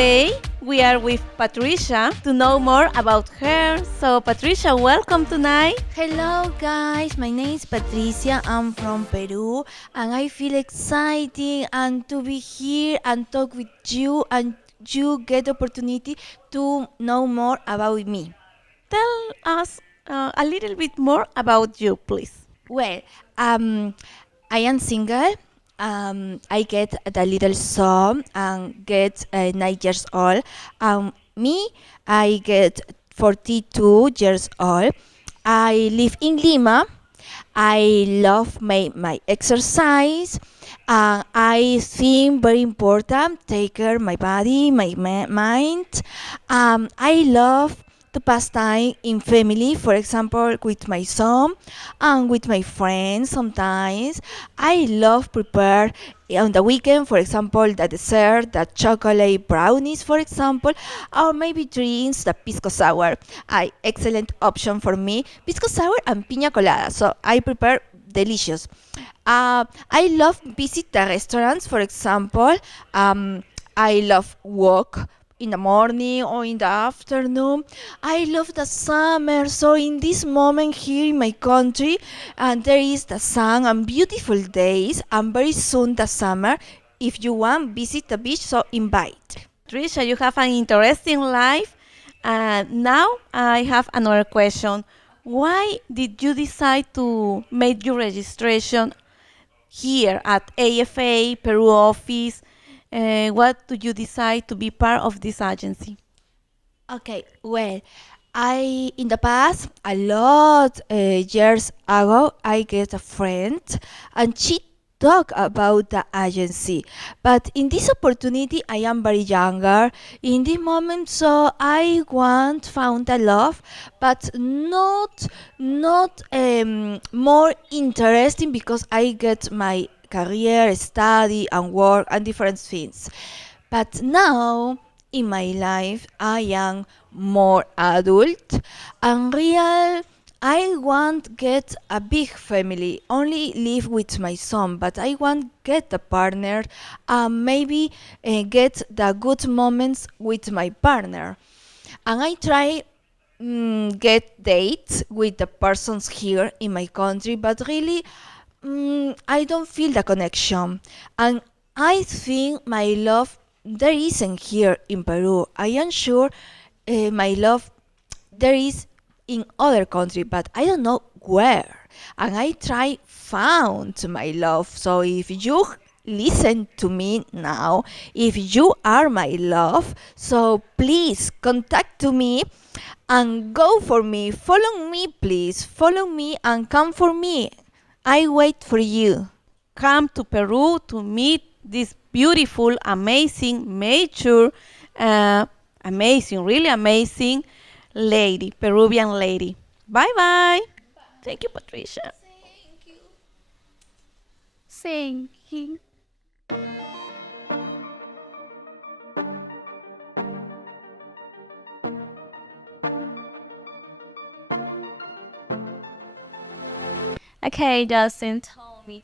today we are with Patricia to know more about her. So Patricia, welcome tonight. Hello guys, my name is Patricia. I'm from Peru and I feel excited and to be here and talk with you and you get the opportunity to know more about me. Tell us a little bit more about you, please. Well, I am single. I get the little son and get 9 years old. Me, I get 42 years old. I live in Lima. I love my exercise. I think very important take care my body, my mind. I love to pass time in family, for example, with my son and with my friends sometimes. I love prepare on the weekend, for example, the dessert, the chocolate brownies, for example, or maybe drinks, the pisco sour. Excellent option for me. Pisco sour and piña colada. So I prepare delicious. I love visit the restaurants, for example. I love walk in the morning or in the afternoon. I love the summer. So in this moment here in my country, and there is the sun and beautiful days, and very soon the summer. If you want, visit the beach. So invite. Patricia, you have an interesting life. Now I have another question. Why did you decide to make your registration here at AFA Peru office? What do you decide to be part of this agency? Okay, well, I in the past a lot years ago I get a friend and she talk about the agency, but in this opportunity I am very younger in this moment, so I want found a love, but not more interesting because I get my career, study and work and different things. But now in my life I am more adult and real. I want get a big family, only live with my son, but I want get a partner and maybe get the good moments with my partner. And I try get dates with the persons here in my country, but really I don't feel the connection. And I think my love there isn't here in Peru. I am sure my love there is in other country, but I don't know where. And I try found my love. So if you listen to me now, if you are my love, so please contact to me and go for me. Follow me, please. Follow me and come for me. I wait for you. Come to Peru to meet this beautiful, amazing, mature, amazing, really amazing lady, Peruvian lady. Bye bye. Thank you, Patricia. Thank you. Okay, Justin, tell me,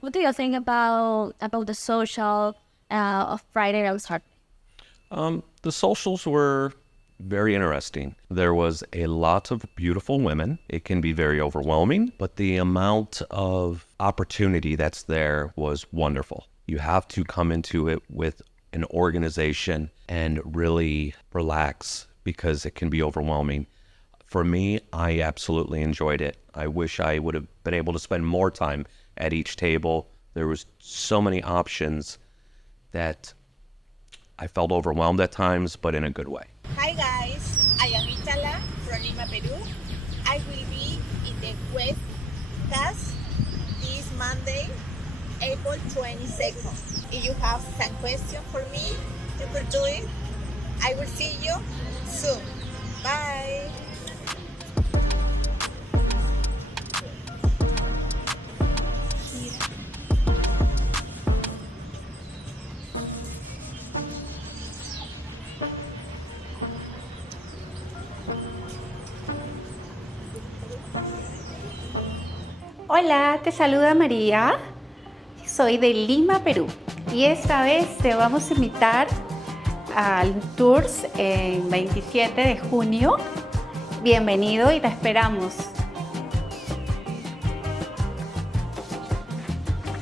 what do you think about the social of Friday and Saturday? The socials were very interesting. There was a lot of beautiful women. It can be very overwhelming, but the amount of opportunity that's there was wonderful. You have to come into it with an organization and really relax because it can be overwhelming. For me, I absolutely enjoyed it. I wish I would have been able to spend more time at each table. There was so many options that I felt overwhelmed at times, but in a good way. Hi guys, I am Itala from Lima, Peru. I will be in the Webcast this Monday, April 22nd. If you have some questions for me, you could do it. I will see you soon. Bye. Hola, te saluda María. Soy de Lima, Perú. Y esta vez te vamos a invitar al Tours en 27 de junio. Bienvenido y te esperamos.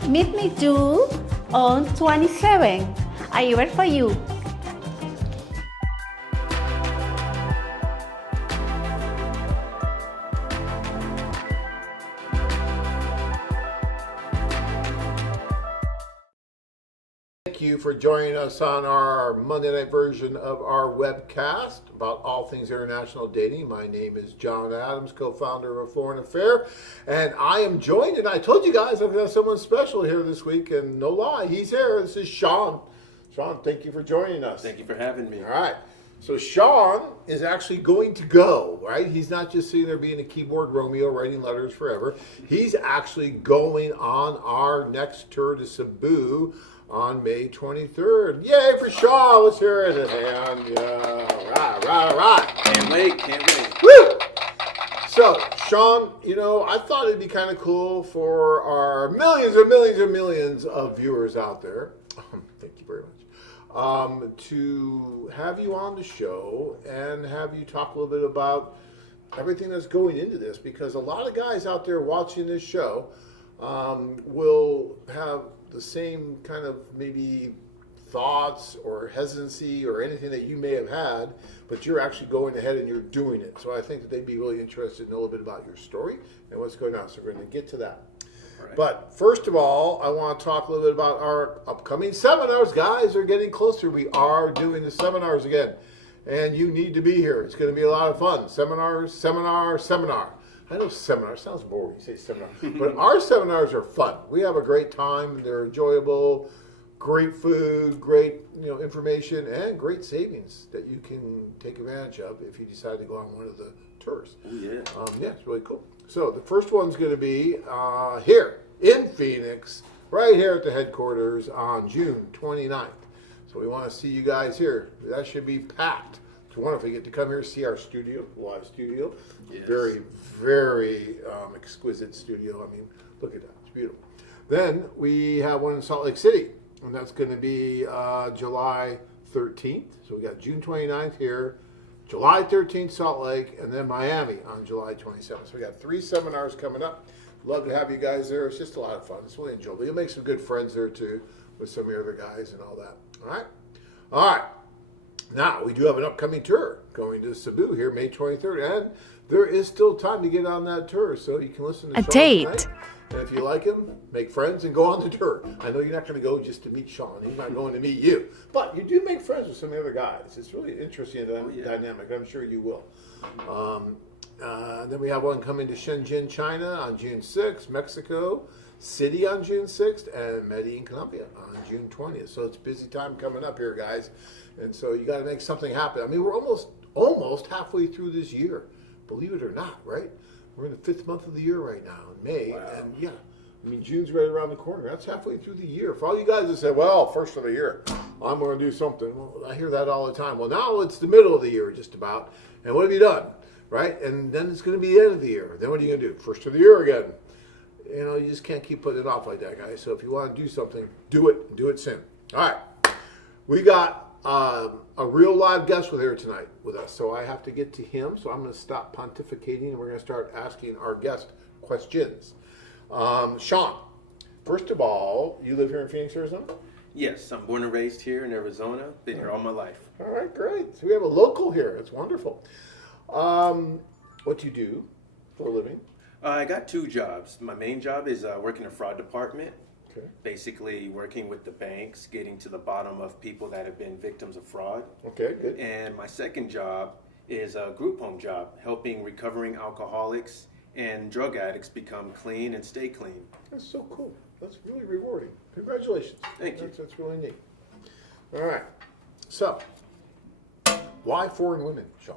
Meet me too on 27. I wait for you. Thank you for joining us on our Monday night version of our webcast about all things international dating. My name is John Adams, co-founder of Foreign Affair, and I am joined, and I told you guys I've got someone special here this week, and no lie, he's here. This is Sean. Sean, thank you for joining us. Thank you for having me. All right. So Sean is actually going to go, right? He's not just sitting there being a keyboard Romeo writing letters forever. He's actually going on our next tour to Cebu on May 23rd. Yay for Sean! Let's hear it. And yeah, right. Can't wait. Woo! So, Sean, you know, I thought it'd be kind of cool for our millions and millions and millions of viewers out there. Thank you very much. To have you on the show and have you talk a little bit about everything that's going into this, because a lot of guys out there watching this show will have the same kind of maybe thoughts or hesitancy or anything that you may have had, but you're actually going ahead and you're doing it. So I think that they'd be really interested to know a little bit about your story and what's going on. So we're going to get to that. Right. But first of all, I want to talk a little bit about our upcoming seminars. Guys are getting closer. We are doing the seminars again, and you need to be here. It's going to be a lot of fun. Seminar. I know seminar sounds boring. You say seminar, but our seminars are fun. We have a great time. They're enjoyable. Great food, great information, and great savings that you can take advantage of if you decide to go on one of the tours. Oh, yeah. Yeah, it's really cool. So the first one's going to be here in Phoenix, right here at the headquarters on June 29th. So we want to see you guys here. That should be packed. It's wonderful. You get to come here, see our studio, live studio. Yes. Very, very exquisite studio. I mean, look at that. It's beautiful. Then we have one in Salt Lake City, and that's going to be July 13th. So we got June 29th here, July 13th, Salt Lake, and then Miami on July 27th. So we got 3 seminars coming up. Love to have you guys there. It's just a lot of fun. It's really enjoyable. You'll make some good friends there, too, with some of your other guys and all that. All right? All right. Now, we do have an upcoming tour going to Cebu here, May 23rd, and there is still time to get on that tour, so you can listen to Sean tonight. And if you like him, make friends and go on the tour. I know you're not going to go just to meet Sean. He's not going to meet you. But you do make friends with some of the other guys. It's really interesting dynamic. I'm sure you will. Then we have one coming to Shenzhen, China on June 6th, Mexico City on June 6th, and Medellin, Colombia on June 20th. So it's busy time coming up here, guys. And so you got to make something happen. I mean, we're almost halfway through this year. Believe it or not, right? We're in the 5th month of the year right now, in May. Wow. And yeah, I mean, June's right around the corner. That's halfway through the year. For all you guys that say, well, first of the year, I'm going to do something. Well, I hear that all the time. Well, now it's the middle of the year, just about. And what have you done? Right? And then it's going to be the end of the year. Then what are you going to do? First of the year again. You know, you just can't keep putting it off like that, guys. So if you want to do something, do it. Do it soon. All right. We got a real live guest with here tonight with us. So I have to get to him. So I'm going to stop pontificating and we're going to start asking our guest questions. Sean, first of all, you live here in Phoenix, Arizona? Yes, I'm born and raised here in Arizona. Been here all my life. All right, great. So we have a local here. It's wonderful. What do you do for a living? I got 2 jobs. My main job is working in the fraud department. Okay. Basically working with the banks, getting to the bottom of people that have been victims of fraud. Okay, good. And my second job is a group home job, helping recovering alcoholics and drug addicts become clean and stay clean. That's so cool. That's really rewarding. Congratulations. Thank you. That's really neat. All right. So, why foreign women, Sean?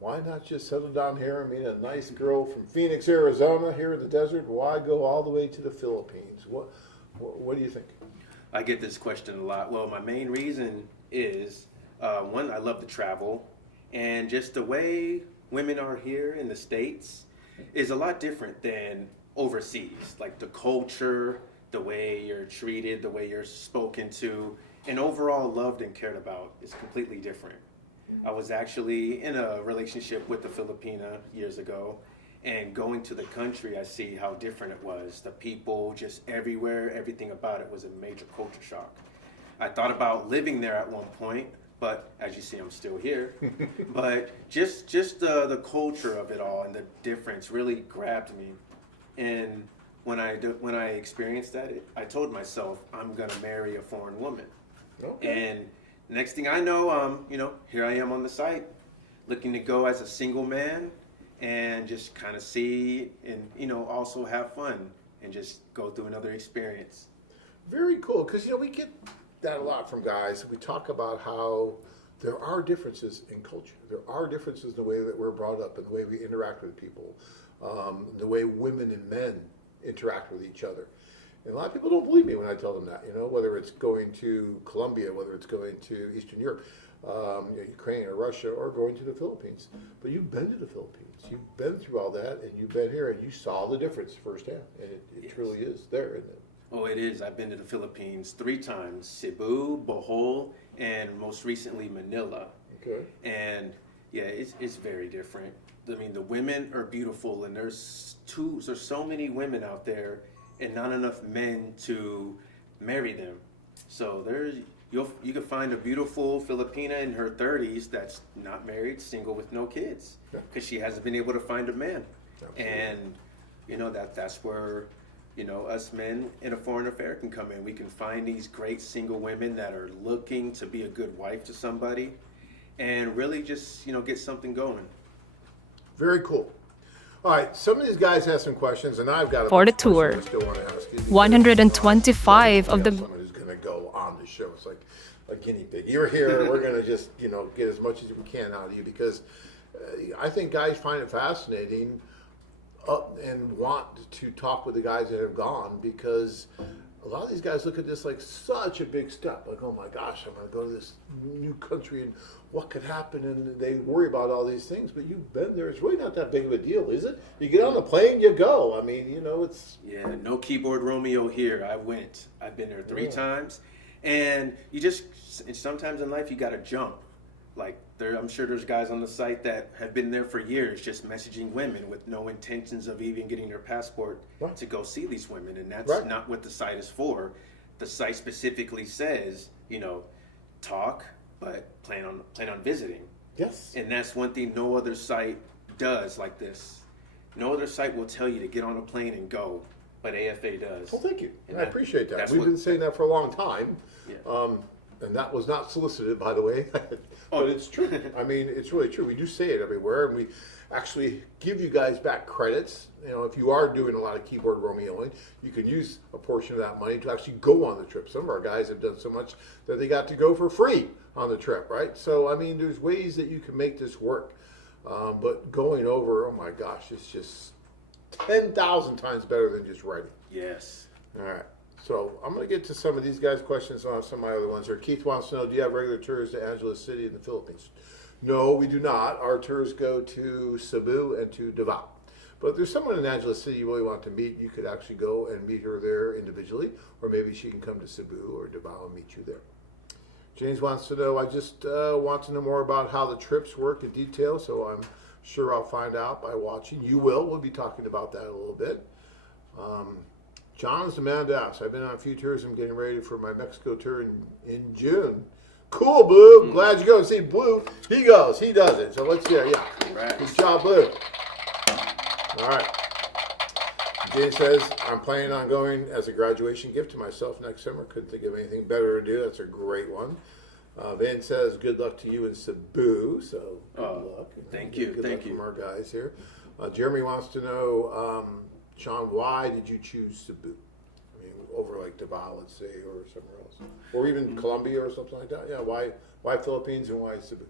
Why not just settle down here and meet a nice girl from Phoenix, Arizona, here in the desert? Why go all the way to the Philippines? What do you think? I get this question a lot. Well, my main reason is, one, I love to travel, and just the way women are here in the States is a lot different than overseas. Like the culture, the way you're treated, the way you're spoken to, and overall loved and cared about is completely different. I was actually in a relationship with a Filipina years ago, and going to the country, I see how different it was. The people, just everywhere, everything about it was a major culture shock. I thought about living there at one point, but as you see, I'm still here. But just the culture of it all and the difference really grabbed me. And when I experienced that, I told myself, I'm gonna marry a foreign woman. Okay. And next thing I know, here I am on the site, looking to go as a single man and just kind of see and, also have fun and just go through another experience. Very cool, because we get that a lot from guys. We talk about how there are differences in culture. There are differences in the way that we're brought up and the way we interact with people, the way women and men interact with each other. And a lot of people don't believe me when I tell them that, whether it's going to Colombia, whether it's going to Eastern Europe, Ukraine or Russia, or going to the Philippines. But you've been to the Philippines. You've been through all that, and you've been here, and you saw the difference firsthand. And it Yes. truly is there, isn't it? Oh, it is. I've been to the Philippines 3 times, Cebu, Bohol, and most recently Manila. Okay. And yeah, it's very different. I mean, the women are beautiful, and there's so many women out there, and not enough men to marry them. So you can find a beautiful Filipina in her 30s that's not married, single with no kids, because she hasn't been able to find a man. Absolutely. And that's where us men in a foreign affair can come in. We can find these great single women that are looking to be a good wife to somebody, and really just get something going. Very cool. All right, some of these guys have some questions, and I've got a For the bunch of tour, questions I still want to ask you because, 125 of we the have someone who's going to go on the show. It's like a guinea pig. You're here. We're going to just get as much as we can out of you because I think guys find it fascinating and want to talk with the guys that have gone because a lot of these guys look at this like such a big step. Like, oh my gosh, I'm going to go to this new country and what could happen? And they worry about all these things. But you've been there. It's really not that big of a deal, is it? You get on the plane, you go. I mean, it's... Yeah, no keyboard Romeo here. I've been there 3 times. And sometimes in life you got to jump. Like, I'm sure there's guys on the site that have been there for years just messaging women with no intentions of even getting their passport to go see these women. And that's not what the site is for. The site specifically says, talk, but plan on visiting. Yes. And that's one thing no other site does like this. No other site will tell you to get on a plane and go, but AFA does. Well, thank you. And I appreciate that. We've what- been saying that for a long time. Yeah. And that was not solicited, by the way. But it's true. I mean, it's really true. We do say it everywhere, and we actually give you guys back credits. If you are doing a lot of keyboard Romeoing, you can use a portion of that money to actually go on the trip. Some of our guys have done so much that they got to go for free on the trip, right? So, I mean, there's ways that you can make this work. But going over, oh my gosh, it's just 10,000 times better than just writing. Yes. All right. So I'm going to get to some of these guys' questions on some of my other ones here. Keith wants to know, do you have regular tours to Angeles City in the Philippines? No, we do not. Our tours go to Cebu and to Davao. But if there's someone in Angeles City you really want to meet, you could actually go and meet her there individually, or maybe she can come to Cebu or Davao and meet you there. James wants to know, I just want to know more about how the trips work in detail, so I'm sure I'll find out by watching. You will. We'll be talking about that a little bit. John's demand asks, I've been on a few tours. I'm getting ready for my Mexico tour in June. Cool, Blue. Glad you go and see Blue. He goes. He does it. So let's hear. Yeah. Right. Good job, Blue. All right. Jane says, I'm planning on going as a graduation gift to myself next summer. Couldn't think of anything better to do. That's a great one. Van says, good luck to you in Cebu. So good luck. Thank you. Good Thank luck you. from our guys here. Jeremy wants to know, Sean, why did you choose Cebu? I mean, over like Davao, let's say, or somewhere else, or even Colombia or something like that. Yeah, why Philippines and why Cebu?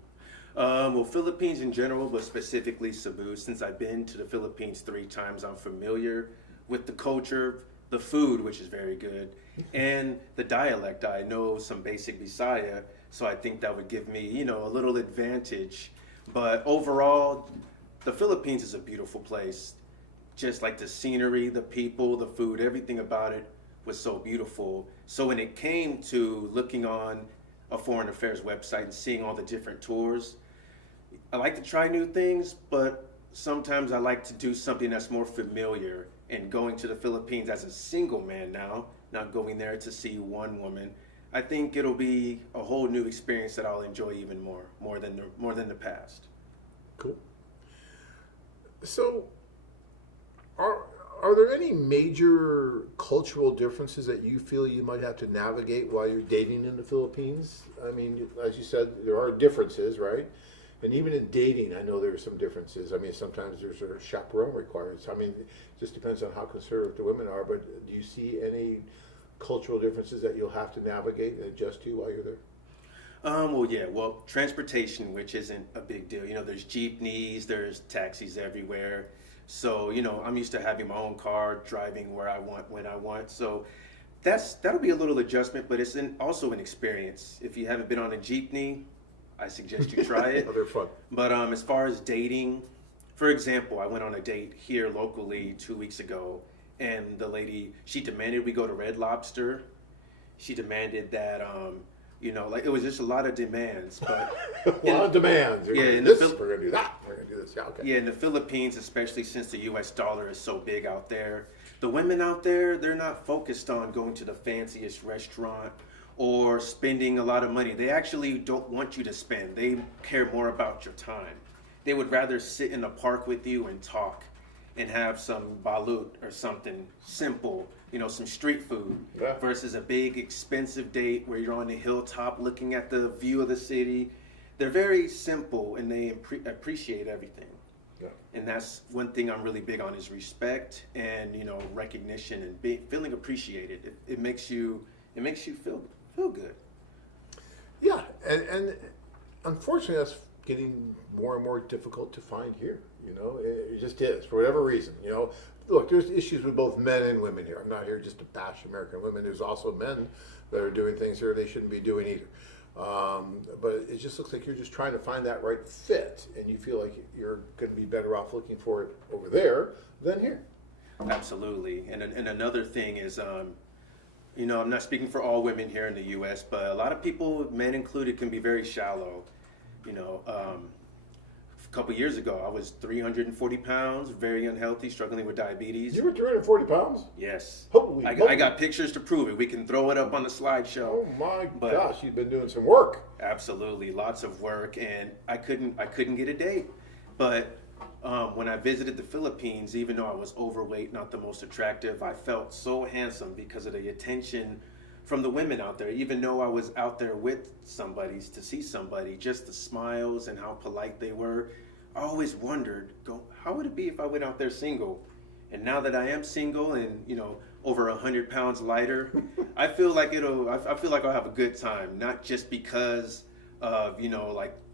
Well, Philippines in general, but specifically Cebu. Since I've been to the Philippines 3 times, I'm familiar with the culture, the food, which is very good, and the dialect. I know some basic Bisaya, so I think that would give me, a little advantage. But overall, the Philippines is a beautiful place. Just like the scenery, the people, the food, everything about it was so beautiful. So when it came to looking on a foreign affairs website and seeing all the different tours, I like to try new things, but sometimes I like to do something that's more familiar. And going to the Philippines as a single man now, not going there to see one woman, I think it'll be a whole new experience that I'll enjoy even more than the past. Cool. So, are there any major cultural differences that you feel you might have to navigate while you're dating in the Philippines? I mean, as you said, there are differences, right? And even in dating, I know there are some differences. I mean, sometimes there's a chaperone required. I mean, it just depends on how conservative the women are. But do you see any cultural differences that you'll have to navigate and adjust to while you're there? Well, transportation, which isn't a big deal. You know, there's jeepneys, there's taxis everywhere. So, you know, I'm used to having my own car, driving where I want, when I want. So that'll be a little adjustment, but it's also an experience. If you haven't been on a jeepney, I suggest you try it. Oh, they're fun. But as far as dating, for example, I went on a date here locally 2 weeks ago, and the lady, she demanded we go to Red Lobster. She demanded that, like it was just a lot of demands. But a lot of demands. We're Yeah, gonna in do the this, we're going to do that, we're going to do this. Yeah, okay. Yeah, in the Philippines, especially since the U.S. dollar is so big out there, the women out there, they're not focused on going to the fanciest restaurant or spending a lot of money. They actually don't want you to spend. They care more about your time. They would rather sit in the park with you and talk and have some balut or something simple, some street food, Yeah. versus a big expensive date where you're on the hilltop looking at the view of the city. They're very simple and they appreciate everything. Yeah. And that's one thing I'm really big on is respect and recognition and feeling appreciated. It makes you feel good. Yeah, and unfortunately, that's getting more and more difficult to find here. It just is for whatever reason. Look, there's issues with both men and women here. I'm not here just to bash American women. There's also men that are doing things here they shouldn't be doing either. But it just looks like you're just trying to find that right fit, and you feel like you're going to be better off looking for it over there than here. Absolutely. And another thing is, I'm not speaking for all women here in the U.S., but a lot of people, men included, can be very shallow. A couple years ago, I was 340 pounds, very unhealthy, struggling with diabetes. You were 340 pounds? Yes. Holy I moly. got pictures to prove it. We can throw it up on the slideshow. Oh my But- gosh, you've been doing some work. Absolutely, lots of work, and I couldn't get a date. But when I visited the Philippines, even though I was overweight, not the most attractive, I felt so handsome because of the attention from the women out there. Even though I was out there with to see somebody, just the smiles and how polite they were. I always wondered, how would it be if I went out there single? And now that I am single and over 100 pounds lighter, I feel like I'll have a good time. Not just because of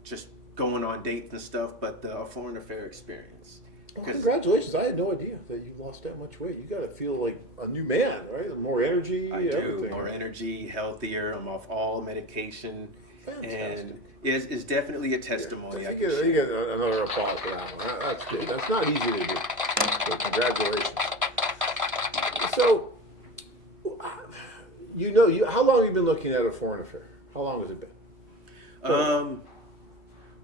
just going on dates and stuff, but the foreign affair experience. Well, congratulations. I had no idea that you lost that much weight. You got to feel like a new man, right? More energy, I do, everything. more energy, healthier. I'm off all medication. Fantastic. And it's definitely a testimony. You I can get share. another applause for that one. That's good. That's not easy to do. So congratulations. So, how long have you been looking at a foreign affair? How long has it been?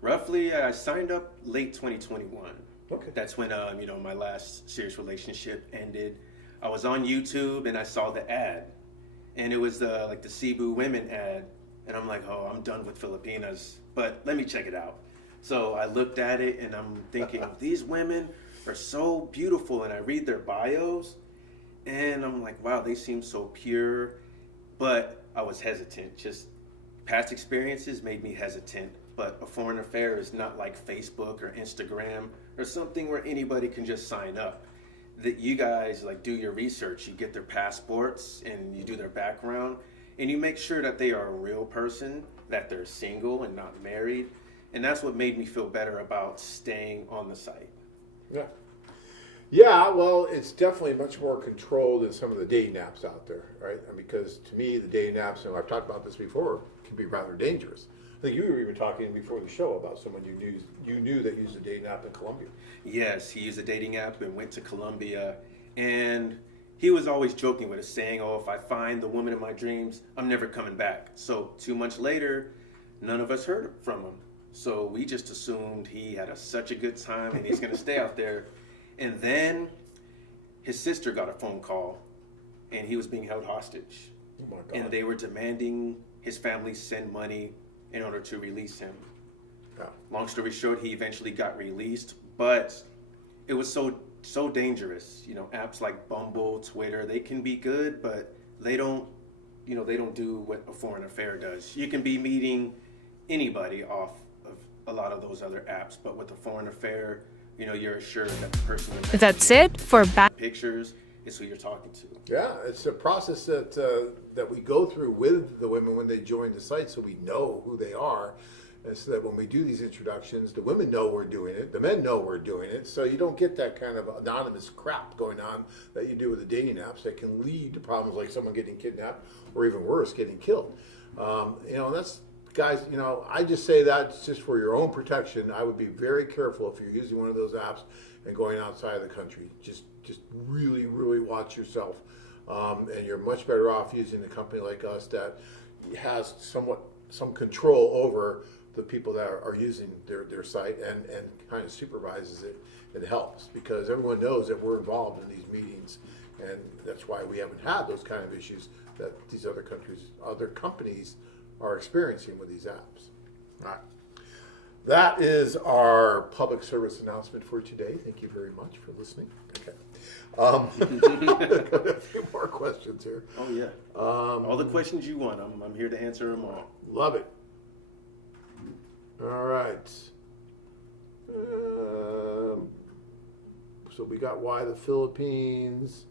Roughly, I signed up late 2021. Okay. That's when my last serious relationship ended. I was on YouTube and I saw the ad, and it was the Cebu women ad, and I'm like, oh, I'm done with Filipinas, but let me check it out. So I looked at it and I'm thinking, these women are so beautiful, and I read their bios, and I'm like, wow, they seem so pure, but I was hesitant. Just past experiences made me hesitant. But a foreign affair is not like Facebook or Instagram or something where anybody can just sign up. That you guys do your research, you get their passports and you do their background, and you make sure that they are a real person, that they're single and not married. And that's what made me feel better about staying on the site. Yeah. Yeah, well, it's definitely much more controlled than some of the dating apps out there, right? And because to me, the dating apps, and I've talked about this before, can be rather dangerous. I think you were even talking before the show about someone you knew that used a dating app in Colombia. Yes, he used a dating app and went to Colombia, and he was always joking with us, saying, "Oh, if I find the woman of my dreams, I'm never coming back." So 2 months later, none of us heard from him. So we just assumed he had such a good time and he's going to stay out there. And then his sister got a phone call and he was being held hostage. Oh my God. And they were demanding his family send money in order to release him. Yeah. Long story short, he eventually got released, but it was so dangerous. You know, apps like Bumble, Twitter, they can be good, but they don't do what a foreign affair does. You can be meeting anybody off of a lot of those other apps, but with a foreign affair, you're assured that the person That's it for pictures is who you're talking to. Yeah, it's a process that we go through with the women when they join the site, so we know who they are. And so that when we do these introductions, the women know we're doing it, the men know we're doing it, so you don't get that kind of anonymous crap going on that you do with the dating apps that can lead to problems like someone getting kidnapped or even worse, getting killed. And that's, guys, I just say that's just for your own protection. I would be very careful if you're using one of those apps and going outside of the country. Just really, really watch yourself. And you're much better off using a company like us that has some control over the people that are using their site and kind of supervises it and helps, because everyone knows that we're involved in these meetings, and that's why we haven't had those kind of issues that these other companies are experiencing with these apps. All right. That is our public service announcement for today. Thank you very much for listening. Okay. Got a few more questions here. Oh yeah. All the questions you want, I'm here to answer them all. Love it. All right. So we got why the Philippines.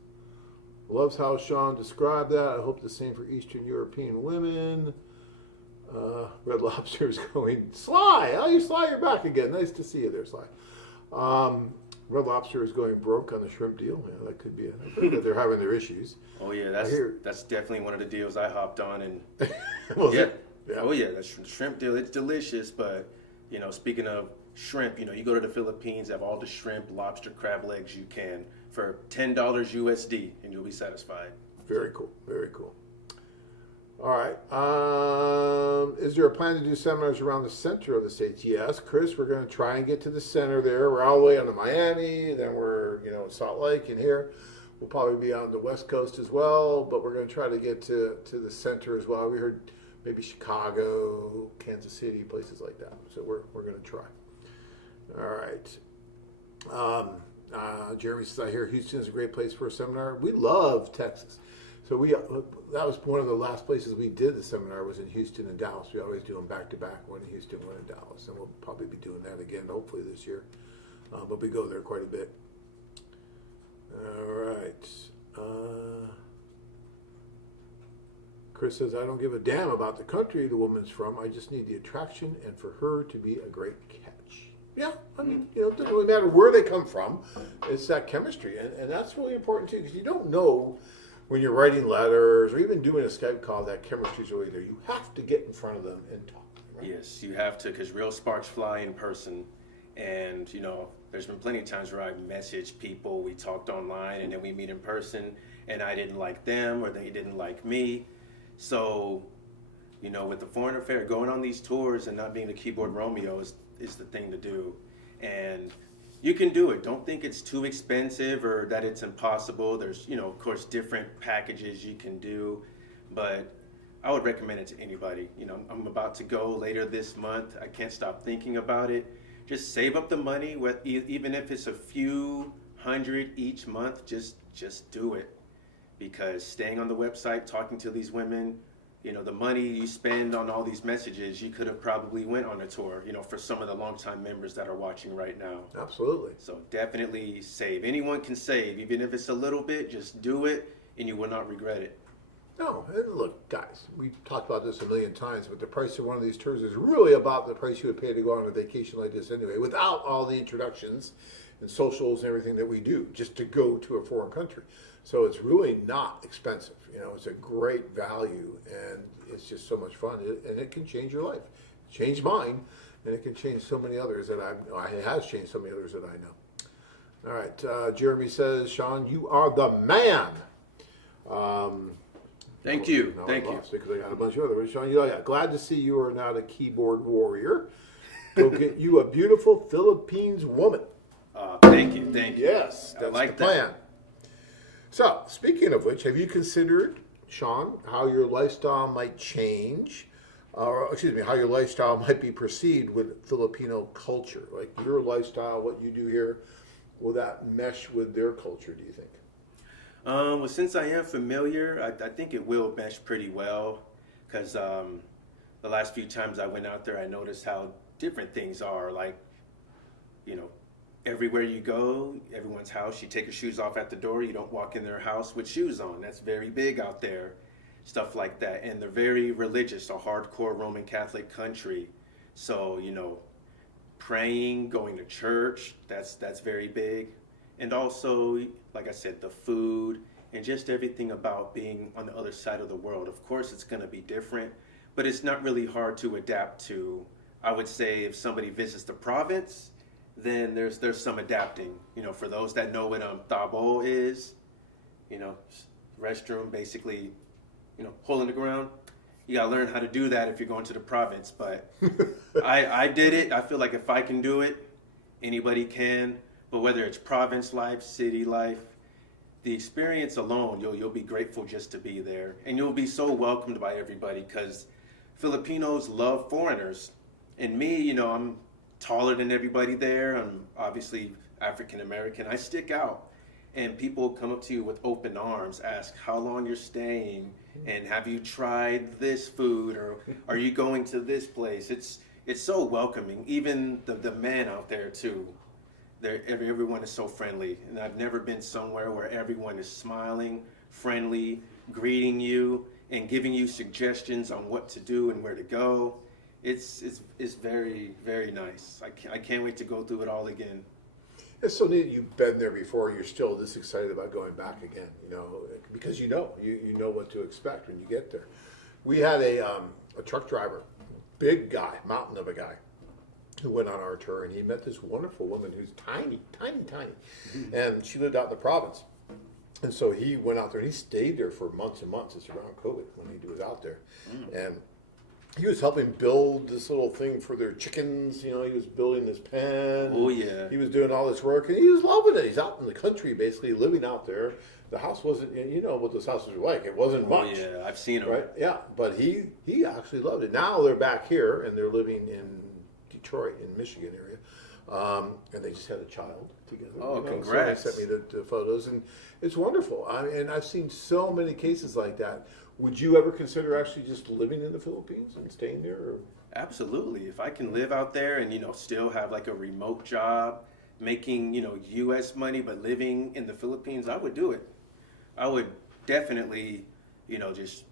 Loves how Sean described that. I hope the same for Eastern European women. Red Lobster is going, Sly! Oh, Sly, you're back again. Nice to see you there, Sly. Red Lobster is going broke on the shrimp deal. Yeah, that could be I think that they're having their issues. Oh yeah, that's definitely one of the deals I hopped on and Yeah. Oh yeah, the shrimp deal, it's delicious, but speaking of shrimp, you go to the Philippines, have all the shrimp, lobster, crab legs you can for $10 USD and you'll be satisfied. Very cool. Very cool. All right. Is there a plan to do seminars around the center of the states? Yes, Chris, we're going to try and get to the center there. We're all the way on to Miami, then we're, Salt Lake and here. We'll probably be on the West Coast as well, but we're going to try to get to the center as well. We heard maybe Chicago, Kansas City, places like that. So we're going to try. All right. Jeremy says, I hear Houston is a great place for a seminar. We love Texas. So that was one of the last places we did the seminar was in Houston and Dallas. We always do them back to back, one in Houston, one in Dallas, and we'll probably be doing that again, hopefully this year. But we go there quite a bit. All right. Chris says, I don't give a damn about the country the woman's from. I just need the attraction and for her to be a great catch. Yeah, I mean, it doesn't really matter where they come from. It's that chemistry, and that's really important too, because you don't know when you're writing letters or even doing a Skype call that chemistry is really there. You have to get in front of them and talk. Right? Yes, you have to, because real sparks fly in person. And, there's been plenty of times where I've messaged people, we talked online, and then we meet in person, and I didn't like them or they didn't like me. So, with the foreign affair, going on these tours and not being the keyboard Romeo is the thing to do. And you can do it. Don't think it's too expensive or that it's impossible. There's, of course, different packages you can do, but I would recommend it to anybody. I'm about to go later this month. I can't stop thinking about it. Just save up the money, even if it's a few hundred each month, just do it. Because staying on the website, talking to these women, the money you spend on all these messages, you could have probably went on a tour, for some of the longtime members that are watching right now. Absolutely. So definitely save. Anyone can save, even if it's a little bit, just do it and you will not regret it. No, and look, guys, we talked about this a million times, but the price of one of these tours is really about the price you would pay to go on a vacation like this anyway, without all the introductions and socials and everything that we do, just to go to a foreign country. So it's really not expensive. It's a great value, and it's just so much fun, and it can change your life. Change mine, and it can change so many others that it has changed so many others that I know. All right, Jeremy says, Sean, you are the man. Thank you. No, Thank I you. lost it because I got a bunch of other ones. Sean, glad to see you are not a keyboard warrior. Go get you a beautiful Philippines woman. Thank you. Thank you. Yes, I that's like the that. plan. So, speaking of which, have you considered, Sean, how your lifestyle might change, or excuse me, how your lifestyle might be perceived with Filipino culture? Like your lifestyle, what you do here, will that mesh with their culture, do you think? Well, since I am familiar, I think it will mesh pretty well because the last few times I went out there, I noticed how different things are. Like, you know, everywhere you go, everyone's house, you take your shoes off at the door, you don't walk in their house with shoes on. That's very big out there, stuff like that. And they're very religious, a hardcore Roman Catholic country. So, you know, praying, going to church, that's very big. And also, like I said, the food and just everything about being on the other side of the world. Of course, it's going to be different, but it's not really hard to adapt to. I would say if somebody visits the province, then there's some adapting. You know, for those that know what tabo is, you know, restroom, basically, you know, hole in the ground. You gotta learn how to do that if you're going to the province. But I did it. I feel like if I can do it, anybody can. But whether it's province life, city life, the experience alone, you'll be grateful just to be there, and you'll be so welcomed by everybody because Filipinos love foreigners. And me, you know, I'm taller than everybody there. I'm obviously African American. I stick out, and people come up to you with open arms, ask how long you're staying, and have you tried this food, or are you going to this place? It's so welcoming. Even the men out there too. Everyone is so friendly, and I've never been somewhere where everyone is smiling, friendly, greeting you, and giving you suggestions on what to do and where to go. It's very, very nice. I can't wait to go through it all again. It's so neat you've been there before. You're still this excited about going back again, you know, because you know what to expect when you get there. We had a truck driver, big guy, mountain of a guy, who went on our tour, and he met this wonderful woman who's tiny, and she lived out in the province. And so he went out there, and he stayed there for months and months. It's around COVID when he was out there, and he was helping build this little thing for their chickens. You know, he was building this pen. Oh, yeah. He was doing all this work, and he was loving it. He's out in the country, basically living out there. The house wasn't, you know what those houses were like. It wasn't much. Oh, yeah, I've seen them. Right? Yeah, but he actually loved it. Now they're back here, and they're living in Detroit, in Michigan area, and they just had a child together. Oh, you know? congrats. So they sent me the photos, and it's wonderful. And I've seen so many cases like that. Would you ever consider actually just living in the Philippines and staying there? Or? Absolutely. If I can live out there and, you know, still have like a remote job, making, you know, U.S. money, but living in the Philippines, I would do it. I would definitely, you know, just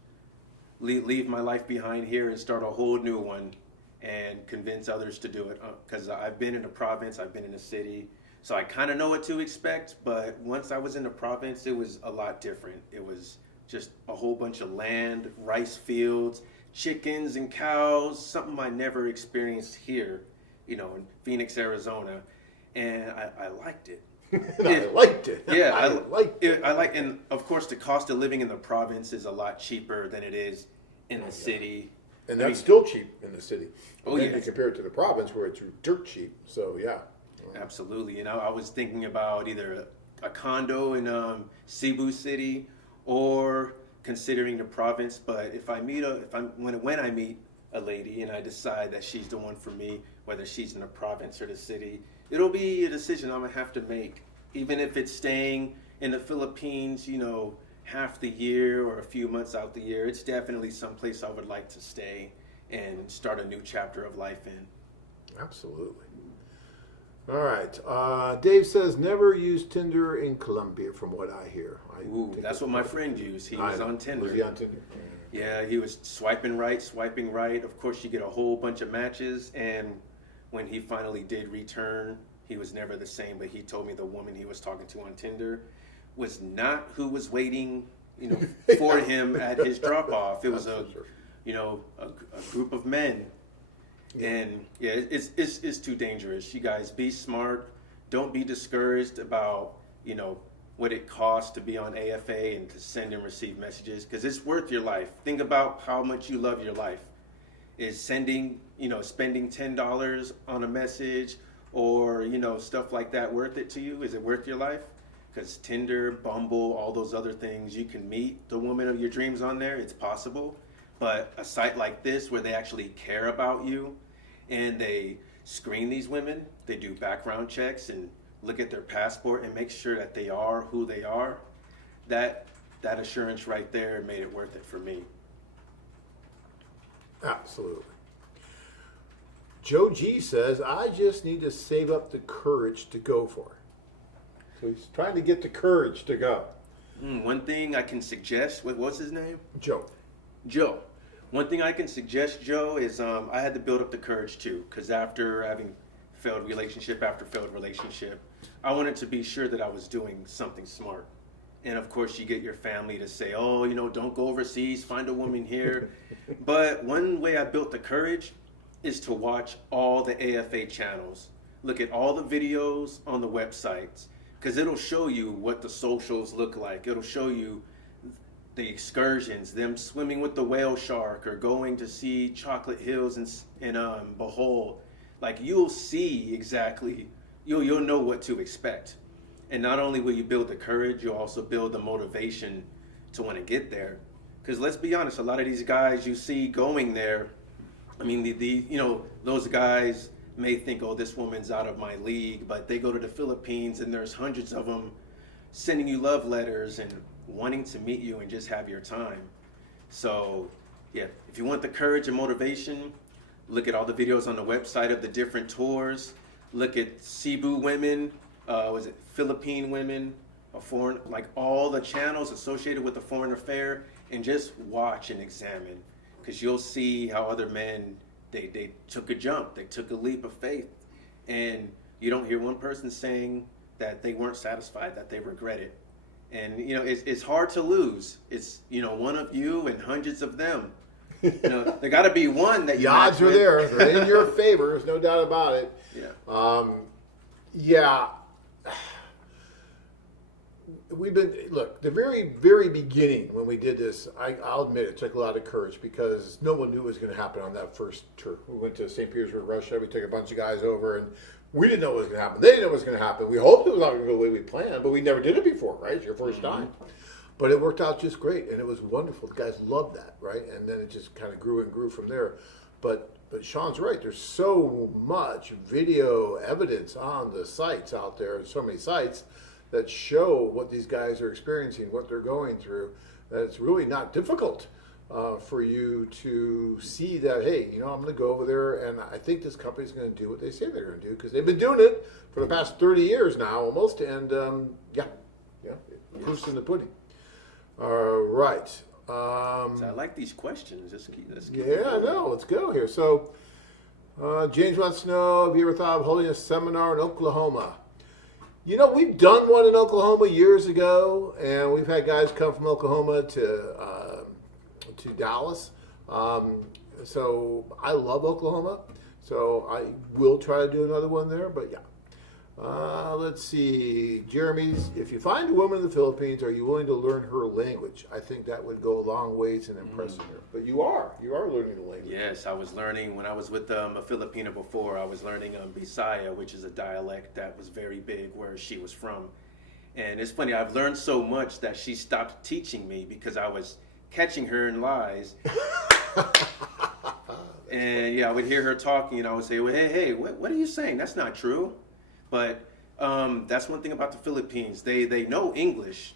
leave my life behind here and start a whole new one and convince others to do it. Because I've been in the province, I've been in the city, so I kind of know what to expect. But once I was in the province, it was a lot different. It was just a whole bunch of land, rice fields, chickens and cows, something I never experienced here, you know, in Phoenix, Arizona. And I liked it. I liked it. Yeah, I liked it. And of course the cost of living in the province is a lot cheaper than it is in the city. And that's still cheap in the city. Oh, then yeah. you compare it to the province where it's dirt cheap. So, yeah. Absolutely. You know, I was thinking about either a condo in Cebu City or considering the province. But if I meet when I meet a lady and I decide that she's the one for me, whether she's in the province or the city, it'll be a decision I'm gonna have to make. Even if it's staying in the Philippines, you know, half the year or a few months out the year, it's definitely someplace I would like to stay and start a new chapter of life in. Absolutely. All right. Dave says never use Tinder in Colombia, from what I hear. Ooh, that's what my friend used. He was on Tinder. Was he on Tinder? Yeah, he was swiping right. Of course, you get a whole bunch of matches, and when he finally did return, he was never the same. But he told me the woman he was talking to on Tinder was not who was waiting, you know, for him at his drop off. It was a group of men. And yeah, it's too dangerous. You guys, be smart. Don't be discouraged about, you know, what it costs to be on AFA and to send and receive messages, because it's worth your life. Think about how much you love your life. Is spending $10 on a message or, stuff like that worth it to you? Is it worth your life? Because Tinder, Bumble, all those other things, you can meet the woman of your dreams on there. It's possible. But a site like this where they actually care about you and they screen these women, they do background checks and look at their passport and make sure that they are who they are, that assurance right there made it worth it for me. Absolutely. Joe G says, I just need to save up the courage to go for it. So he's trying to get the courage to go. One thing I can suggest, what's his name? Joe. One thing I can suggest, Joe, is I had to build up the courage too, because after having failed relationship after failed relationship, I wanted to be sure that I was doing something smart. And of course, you get your family to say, oh, don't go overseas, find a woman here. But one way I built the courage is to watch all the AFA channels. Look at all the videos on the websites, because it'll show you what the socials look like. It'll show you the excursions, them swimming with the whale shark or going to see Chocolate Hills and Behold. Like, you'll see exactly, you'll know what to expect. And not only will you build the courage, you'll also build the motivation to want to get there. Because let's be honest, a lot of these guys you see going there, I mean, those guys may think, oh, this woman's out of my league, but they go to the Philippines and there's hundreds of them sending you love letters and wanting to meet you and just have your time. So, yeah, if you want the courage and motivation, look at all the videos on the website of the different tours. Look at Cebu women, Philippine women, like all the channels associated with the foreign affair, and just watch and examine, because you'll see how other men, they took a jump, they took a leap of faith, and you don't hear one person saying that they weren't satisfied, that they regret it. And it's hard to lose. It's one of you and hundreds of them. There got to be one that the odds are there. They're in your favor. There's no doubt about it. Yeah. We've been, look, the very, very beginning when we did this, I'll admit it took a lot of courage, because no one knew what was going to happen on that first tour. We went to St. Petersburg, Russia. We took a bunch of guys over, and we didn't know what was going to happen. They didn't know what was going to happen. We hoped it was not going to go the way we planned, but we never did it before, right? It's your first time. But it worked out just great, and it was wonderful. The guys loved that, right? And then it just kind of grew and grew from there. But Sean's right. There's so much video evidence on the sites out there, so many sites that show what these guys are experiencing, what they're going through, that it's really not difficult for you to see that, hey, I'm going to go over there, and I think this company's going to do what they say they're going to do, because they've been doing it for the past 30 years now, almost, and proof's in the pudding. All right. So I like these questions. Let's keep I know. Let's go here. So, James wants to know, have you ever thought of holding a seminar in Oklahoma? We've done one in Oklahoma years ago, and we've had guys come from Oklahoma to Dallas. So I love Oklahoma. So I will try to do another one there, but yeah. Let's see. Jeremy's, if you find a woman in the Philippines, are you willing to learn her language? I think that would go a long ways in impressing her. But you are learning the language. Yes, I was learning when I was with a Filipina before. I was learning Bisaya, which is a dialect that was very big where she was from. And it's funny, I've learned so much that she stopped teaching me because I was catching her in lies. And I would hear her talking, and I would say, well, hey, what are you saying? That's not true. But that's one thing about the Philippines. They know English.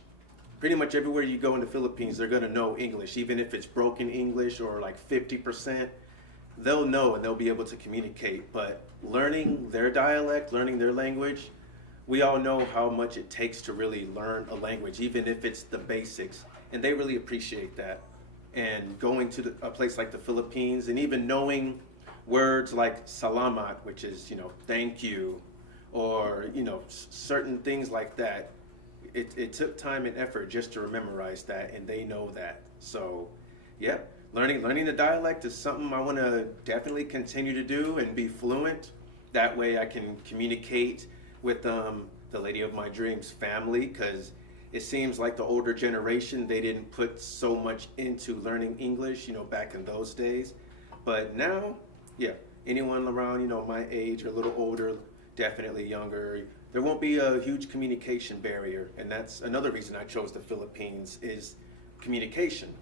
Pretty much everywhere you go in the Philippines, they're going to know English. Even if it's broken English or like 50%, they'll know and they'll be able to communicate. But learning their dialect, learning their language, we all know how much it takes to really learn a language, even if it's the basics. And they really appreciate that. And going to a place like the Philippines and even knowing words like salamat, which is, thank you, or, certain things like that. It took time and effort just to memorize that, and they know that. So, yeah, learning the dialect is something I want to definitely continue to do and be fluent. That way I can communicate with the lady of my dreams family, because it seems like the older generation, they didn't put so much into learning English, back in those days. But now, yeah, anyone around, my age or a little older, definitely younger, there won't be a huge communication barrier. And that's another reason I chose the Philippines is communication.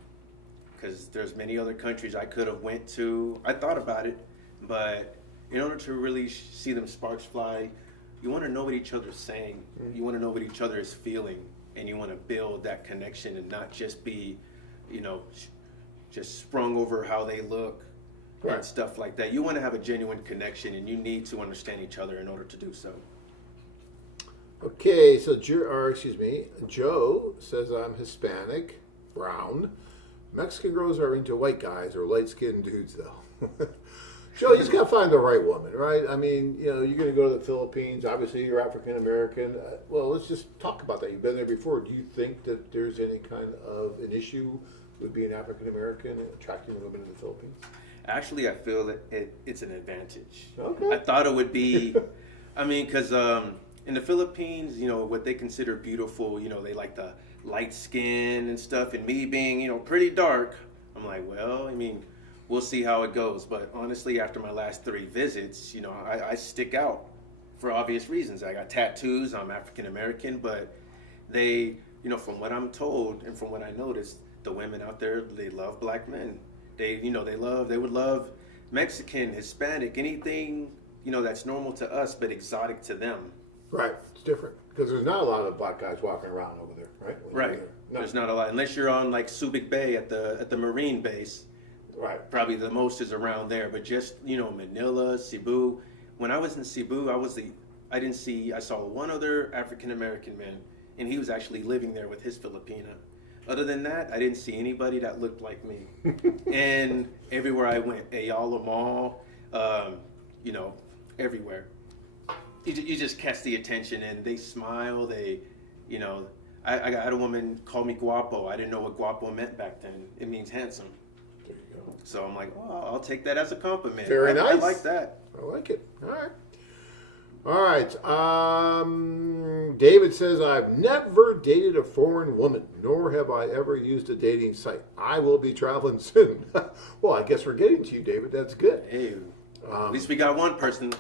Because there's many other countries I could have went to. I thought about it, but in order to really see them sparks fly, you want to know what each other's saying. You want to know what each other is feeling, and you want to build that connection and not just be, just sprung over how they look and stuff like that. You want to have a genuine connection, and you need to understand each other in order to do so. Okay, so Joe says I'm Hispanic, brown. Mexican girls are into white guys or light-skinned dudes, though. Joe, you just got to find the right woman, right? I mean, you're going to go to the Philippines. Obviously, you're African-American. Well, let's just talk about that. You've been there before. Do you think that there's any kind of an issue with being African-American and attracting women in the Philippines? Actually, I feel that it's an advantage. Okay. I thought it would be, because in the Philippines, what they consider beautiful, they like the light skin and stuff. And me being, pretty dark, I'm like, well, we'll see how it goes. But honestly, after my last 3 visits, I stick out for obvious reasons. I got tattoos, I'm African American, but they, from what I'm told and from what I noticed, the women out there, they love black men. They would love Mexican, Hispanic, anything, that's normal to us, but exotic to them. Right, it's different because there's not a lot of black guys walking around over there, right? Right. No. There's not a lot, unless you're on like Subic Bay at the Marine base. Right. Probably the most is around there, but just Manila, Cebu. When I was in Cebu, I saw one other African American man, and he was actually living there with his Filipina. Other than that, I didn't see anybody that looked like me. And everywhere I went, Ayala Mall, everywhere. You just catch the attention, and they smile. I had a woman call me guapo. I didn't know what guapo meant back then. It means handsome. There you go. So I'm like, oh, I'll take that as a compliment. Very nice. I like that. I like it. All right. David says, I've never dated a foreign woman, nor have I ever used a dating site. I will be traveling soon. Well, I guess we're getting to you, David. That's good. Hey, at least we got one person.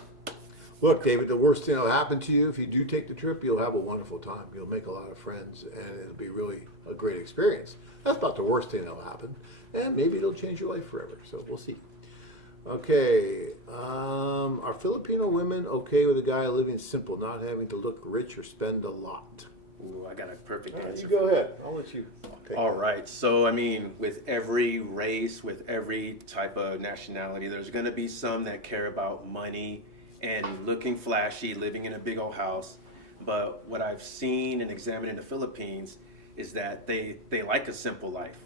Look, David, the worst thing that'll happen to you if you do take the trip, you'll have a wonderful time. You'll make a lot of friends, and it'll be really a great experience. That's about the worst thing that'll happen. And maybe it'll change your life forever. So we'll see. Okay. Are Filipino women okay with a guy living simple, not having to look rich or spend a lot? Ooh, I got a perfect All right, answer. you go ahead. I'll let you take All it. right. So, with every race, with every type of nationality, there's going to be some that care about money and looking flashy, living in a big old house. But what I've seen and examined in the Philippines is that they like a simple life.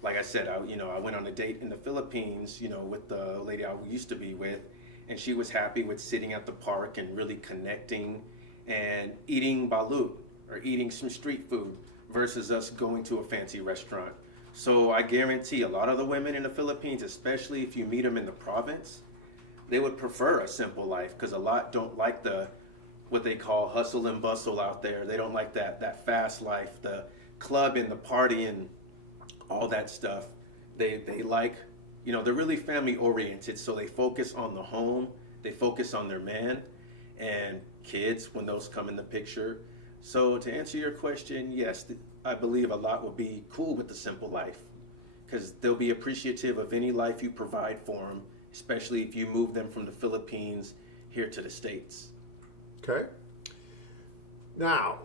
Like I said, I went on a date in the Philippines, with the lady I used to be with, and she was happy with sitting at the park and really connecting and eating balut or eating some street food versus us going to a fancy restaurant. So I guarantee a lot of the women in the Philippines, especially if you meet them in the province, they would prefer a simple life because a lot don't like what they call hustle and bustle out there. They don't like that fast life, the club and the party and all that stuff. They like, they're really family oriented, so they focus on the home, they focus on their man and kids when those come in the picture. So to answer your question, yes, I believe a lot will be cool with the simple life because they'll be appreciative of any life you provide for them, especially if you move them from the Philippines here to the States. Okay. Now,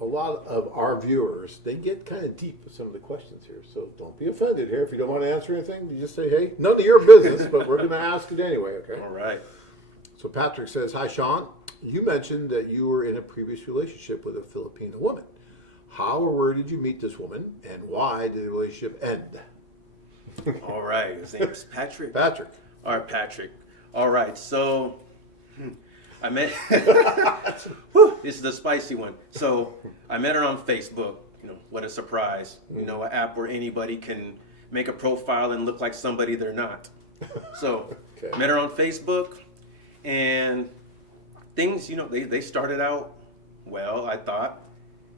a lot of our viewers, they get kind of deep with some of the questions here. So don't be offended here. If you don't want to answer anything, you just say, hey, none of your business, but we're going to ask it anyway, okay? All right. So Patrick says, hi, Sean. You mentioned that you were in a previous relationship with a Filipino woman. How or where did you meet this woman, and why did the relationship end? All right. His name's Patrick. Patrick. All right, Patrick. All right. So I met. This is the spicy one. So I met her on Facebook. What a surprise. An app where anybody can make a profile and look like somebody they're not. So Okay. met her on Facebook, and things, they started out well, I thought.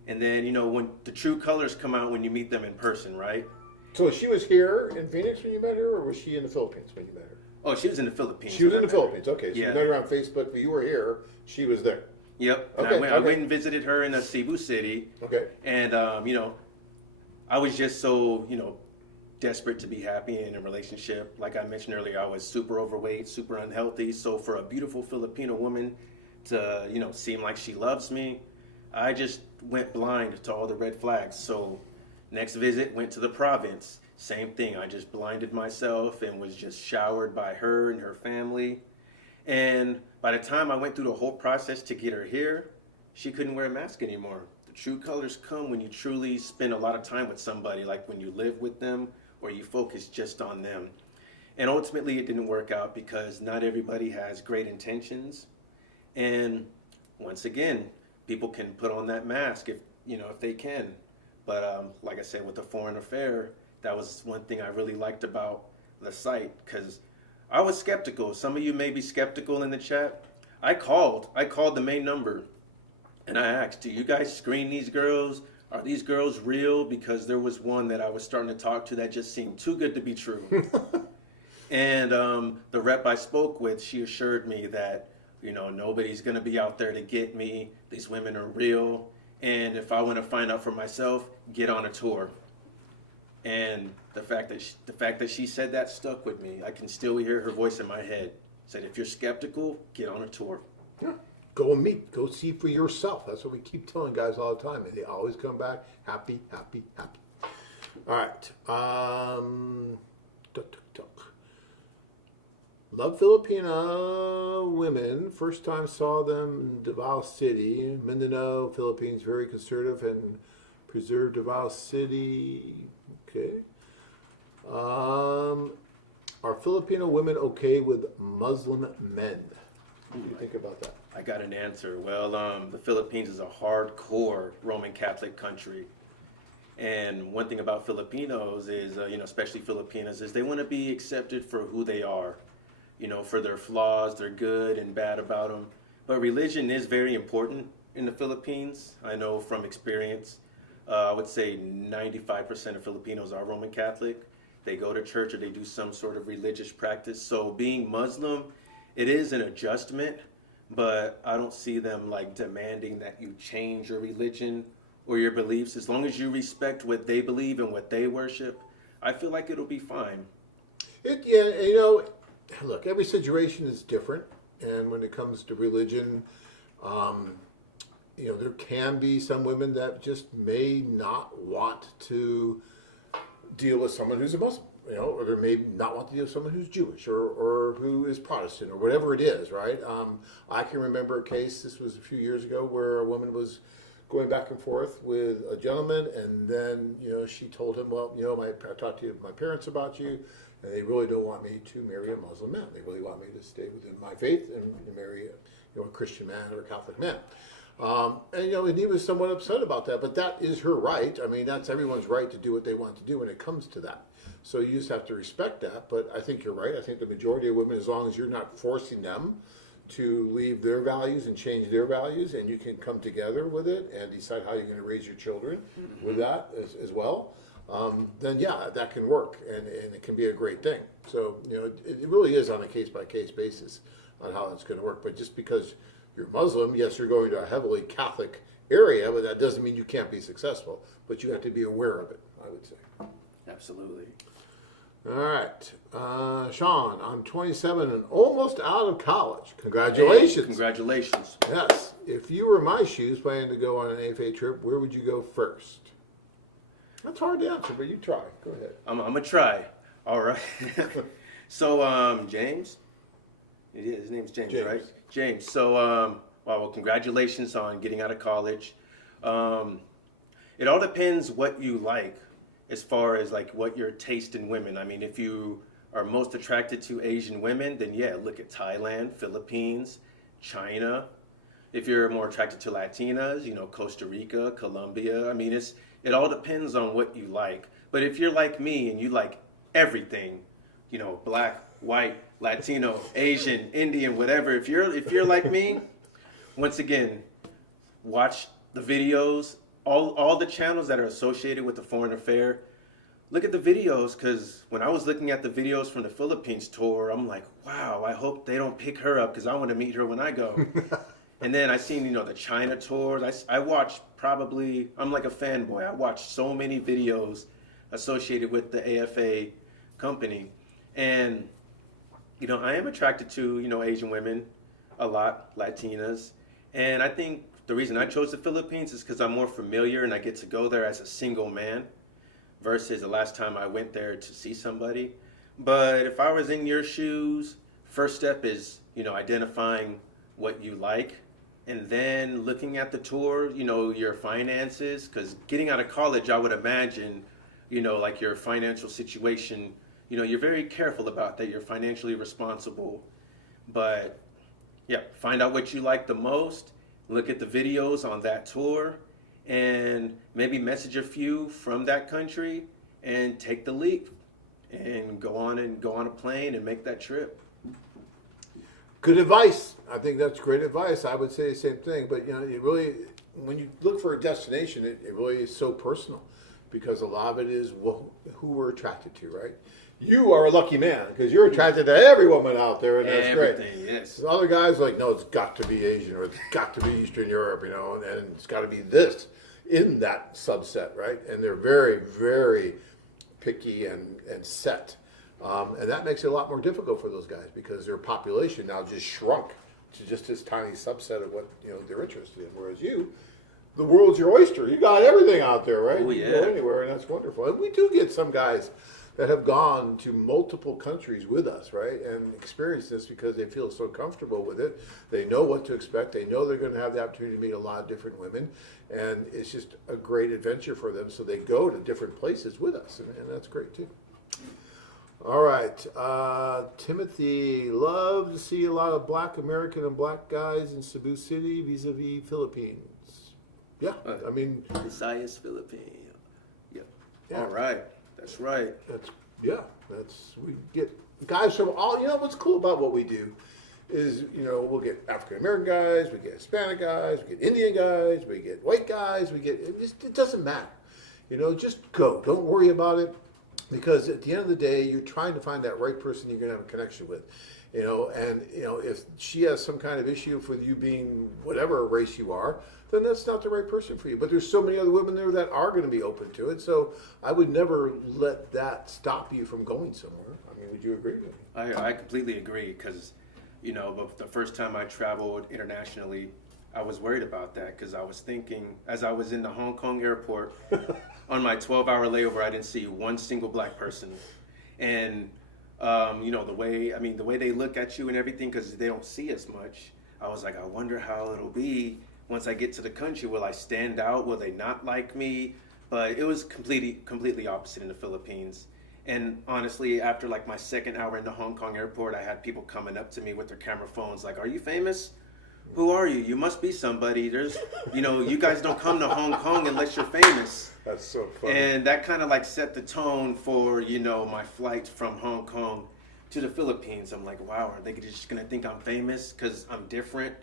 And then, you know, when the true colors come out when you meet them in person, right? So she was here in Phoenix when you met her, or was she in the Philippines when you met her? Oh, she was in the Philippines. She was when in I the met her. Philippines. Okay, so Yeah. you met her on Facebook, but you were here. She was there. Yep. And Okay, I okay. went and visited her in Cebu City. Okay. And, you know, I was just so, you know, desperate to be happy in a relationship. Like I mentioned earlier, I was super overweight, super unhealthy. So for a beautiful Filipino woman to, you know, seem like she loves me, I just went blind to all the red flags. So next visit, went to the province. Same thing. I just blinded myself and was just showered by her and her family. And by the time I went through the whole process to get her here, she couldn't wear a mask anymore. The true colors come when you truly spend a lot of time with somebody, like when you live with them or you focus just on them. And ultimately it didn't work out because not everybody has great intentions. And once again, people can put on that mask if, you know, if they can. But like I said, with the foreign affair, that was one thing I really liked about the site, because I was skeptical. Some of you may be skeptical in the chat. I called the main number and I asked, do you guys screen these girls? Are these girls real? Because there was one that I was starting to talk to that just seemed too good to be true. And the rep I spoke with, she assured me that, you know, nobody's going to be out there to get me. These women are real. And if I want to find out for myself, get on a tour. And the fact that she said that stuck with me. I can still hear her voice in my head. Said, if you're skeptical, get on a tour. Yeah. Go and meet. Go see for yourself. That's what we keep telling guys all the time. And they always come back happy, happy, happy. All right. Love Filipina women. First time saw them in Davao City, Mindanao, Philippines. Very conservative and preserved Davao City. Okay. Are Filipino women okay with Muslim men? What do you think about that? I got an answer. Well, the Philippines is a hardcore Roman Catholic country. And one thing about Filipinos is, you know, especially Filipinas, is they want to be accepted for who they are. You know, for their flaws, their good and bad about them. But religion is very important in the Philippines. I know from experience. I would say 95% of Filipinos are Roman Catholic. They go to church or they do some sort of religious practice. So being Muslim, it is an adjustment, but I don't see them like demanding that you change your religion or your beliefs. As long as you respect what they believe and what they worship, I feel like it'll be fine. Yeah, you know, look, every situation is different. And when it comes to religion, you know, there can be some women that just may not want to deal with someone who's a Muslim, you know, or they may not want to deal with someone who's Jewish or who is Protestant or whatever it is, right? I can remember a case, this was a few years ago, where a woman was going back and forth with a gentleman, and then, you know, she told him, well, you know, I talked to my parents about you, and they really don't want me to marry a Muslim man. They really want me to stay within my faith and marry a Christian man or a Catholic man. And, you know, and he was somewhat upset about that, but that is her right. I mean, that's everyone's right to do what they want to do when it comes to that. So you just have to respect that. But I think you're right. I think the majority of women, as long as you're not forcing them to leave their values and change their values, and you can come together with it and decide how you're going to raise your children with that as well, then yeah, that can work, and it can be a great thing. So, you know, it really is on a case-by-case basis on how it's going to work. But just because you're Muslim, yes, you're going to a heavily Catholic area, but that doesn't mean you can't be successful. But you have to be aware of it, I would say. Absolutely. All right. Sean, I'm 27 and almost out of college. Congratulations. Hey, congratulations. Yes. If you were in my shoes planning to go on an AFA trip, where would you go first? That's hard to answer, but you try. Go ahead. I'm going to try. All right. So, James? His name's James, right? James. So, well, congratulations on getting out of college. It all depends what you like as far as like what your taste in women. I mean, if you are most attracted to Asian women, then yeah, look at Thailand, Philippines, China. If you're more attracted to Latinas, you know, Costa Rica, Colombia. I mean, it all depends on what you like. But if you're like me and you like everything, you know, black, white, Latino, Asian, Indian, whatever, if you're like me, once again, watch the videos, all the channels that are associated with the foreign affair, look at the videos, because when I was looking at the videos from the Philippines tour, I'm like, wow, I hope they don't pick her up because I want to meet her when I go. And then I seen, the China tours. I watched probably, I'm like a fanboy. I watched so many videos associated with the AFA company. And, I am attracted to, Asian women a lot, Latinas. And I think the reason I chose the Philippines is because I'm more familiar and I get to go there as a single man versus the last time I went there to see somebody. But if I was in your shoes, first step is, identifying what you like, and then looking at the tour, your finances, because getting out of college, I would imagine, like your financial situation, you're very careful about that. You're financially responsible. But yeah, find out what you like the most, look at the videos on that tour, and maybe message a few from that country and take the leap and go on a plane and make that trip. Good advice. I think that's great advice. I would say the same thing. But you really, when you look for a destination, it really is so personal, because a lot of it is who we're attracted to, right? You are a lucky man because you're attracted to every woman out there, and that's Everything, great. yes. So other guys are like, no, it's got to be Asian, or it's got to be Eastern Europe, and it's got to be this in that subset, right? And they're very, very picky and set. And that makes it a lot more difficult for those guys because their population now just shrunk to just this tiny subset of what they're interested in. Whereas you, the world's your oyster. You got everything out there, right? Oh, You yeah. can go anywhere, and that's wonderful. And we do get some guys that have gone to multiple countries with us, right, and experienced this because they feel so comfortable with it. They know what to expect. They know they're going to have the opportunity to meet a lot of different women, and it's just a great adventure for them. So they go to different places with us, and that's great too. All right, Timothy, love to see a lot of Black American and Black guys in Cebu City vis-a-vis Philippines. Yeah, I mean, Visayas, Philippines. Yep. Yeah. All right. That's right. We get guys from all. What's cool about what we do is we'll get African American guys, we get Hispanic guys, we get Indian guys, we get white guys, it doesn't matter. Just go. Don't worry about it. Because at the end of the day, you're trying to find that right person you're going to have a connection with, and if she has some kind of issue with you being whatever race you are, then that's not the right person for you. But there's so many other women there that are going to be open to it. So I would never let that stop you from going somewhere. I mean, would you agree with me? I completely agree because, but the first time I traveled internationally, I was worried about that because I was thinking, as I was in the Hong Kong airport, on my 12-hour layover, I didn't see one single Black person. And, the way they look at you and everything, because they don't see as much, I was like, I wonder how it'll be once I get to the country. Will I stand out? Will they not like me? But it was completely opposite in the Philippines. And honestly, after like my second hour in the Hong Kong airport, I had people coming up to me with their camera phones like, are you famous? Who are you? You must be somebody. There's, you guys don't come to Hong Kong unless you're famous. That's so funny. And that kind of like set the tone for, my flight from Hong Kong to the Philippines. I'm like, wow, are they just going to think I'm famous because I'm different?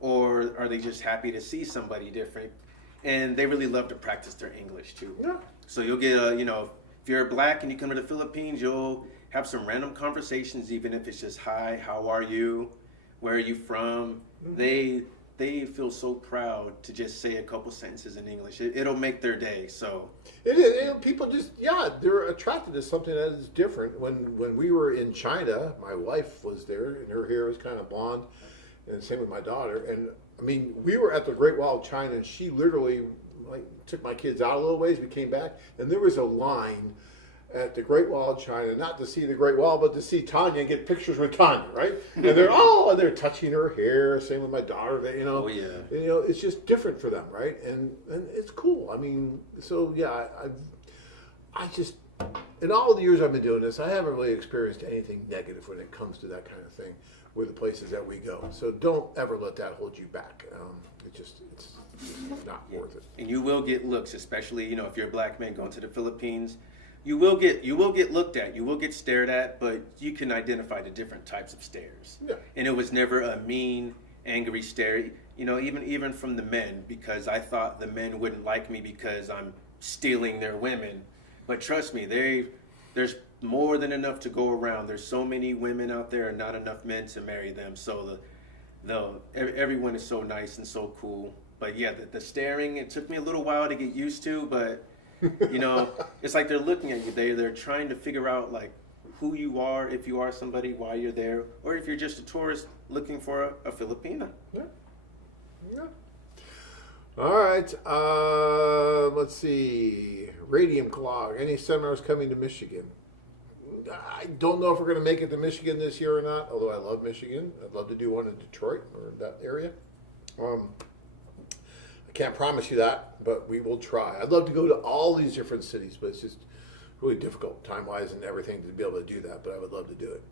Or are they just happy to see somebody different? And they really love to practice their English too. Yeah. So you'll get if you're Black and you come to the Philippines, you'll have some random conversations, even if it's just, hi, how are you? Where are you from? Mm-hmm. They feel so proud to just say a couple sentences in English. It'll make their day. So it is. People they're attracted to something that is different. When we were in China, my wife was there, and her hair was kind of blonde, and same with my daughter. And I mean, we were at the Great Wall of China, and she literally took my kids out a little ways. We came back, and there was a line at the Great Wall of China, not to see the Great Wall, but to see Tanya and get pictures with Tanya, right? And they're touching her hair. Same with my daughter. Oh yeah. It's just different for them, right? And it's cool. I mean, so yeah, I just in all the years I've been doing this, I haven't really experienced anything negative when it comes to that kind of thing with the places that we go. So don't ever let that hold you back. It's not worth it. And you will get looks, especially if you're a Black man going to the Philippines. You will get looked at. You will get stared at, but you can identify the different types of stares. Yeah. And it was never a mean, angry stare. You know, even from the men, because I thought the men wouldn't like me because I'm stealing their women. But trust me, there's more than enough to go around. There's so many women out there and not enough men to marry them. So everyone is so nice and so cool. But yeah, the staring, it took me a little while to get used to, but you know, it's like they're looking at you. They're trying to figure out like who you are, if you are somebody, why you're there, or if you're just a tourist looking for a Filipina. Yeah. Yeah. All right. Let's see. Radium Clog. Any seminars coming to Michigan? I don't know if we're going to make it to Michigan this year or not, although I love Michigan. I'd love to do one in Detroit or that area. I can't promise you that, but we will try. I'd love to go to all these different cities, but it's just really difficult time-wise and everything to be able to do that, but I would love to do it.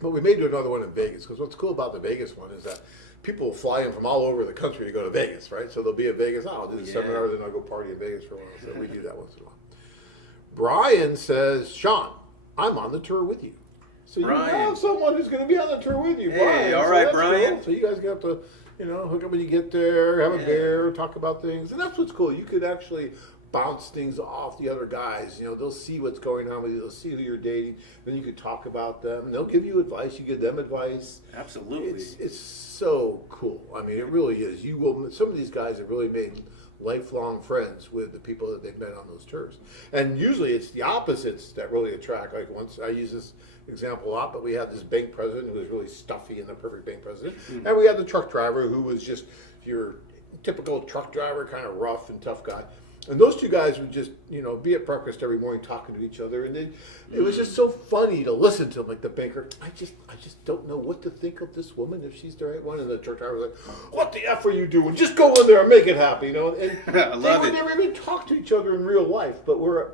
But we may do another one in Vegas, because what's cool about the Vegas one is that people fly in from all over the country to go to Vegas, right? So they'll be in Vegas. I'll do the seminar, then I'll go party in Vegas for a while. So we do that once in a while. Brian says, Sean, I'm on the tour with you. So you have someone who's going to be on the tour with you, Brian. Hey, all right, Brian. Cool. So you guys have to, hook up when you get there, have a beer, talk about things. And that's what's cool. You could actually bounce things off the other guys. They'll see what's going on with you. They'll see who you're dating. Then you could talk about them. They'll give you advice. You give them advice. Absolutely. It's so cool. I mean, it really is. Some of these guys have really made lifelong friends with the people that they've met on those tours. And usually it's the opposites that really attract. Like once, I use this example a lot, but we had this bank president who was really stuffy and the perfect bank president. Mm-hmm. And we had the truck driver who was just your typical truck driver, kind of rough and tough guy. And those two guys would just, be at breakfast every morning talking to each other. And it was just so funny to listen to them. Like the banker, I just don't know what to think of this woman, if she's the right one. And the truck driver was like, what the F are you doing? Just go in there and make it happy, And I love it. They never even talk to each other in real life. But we're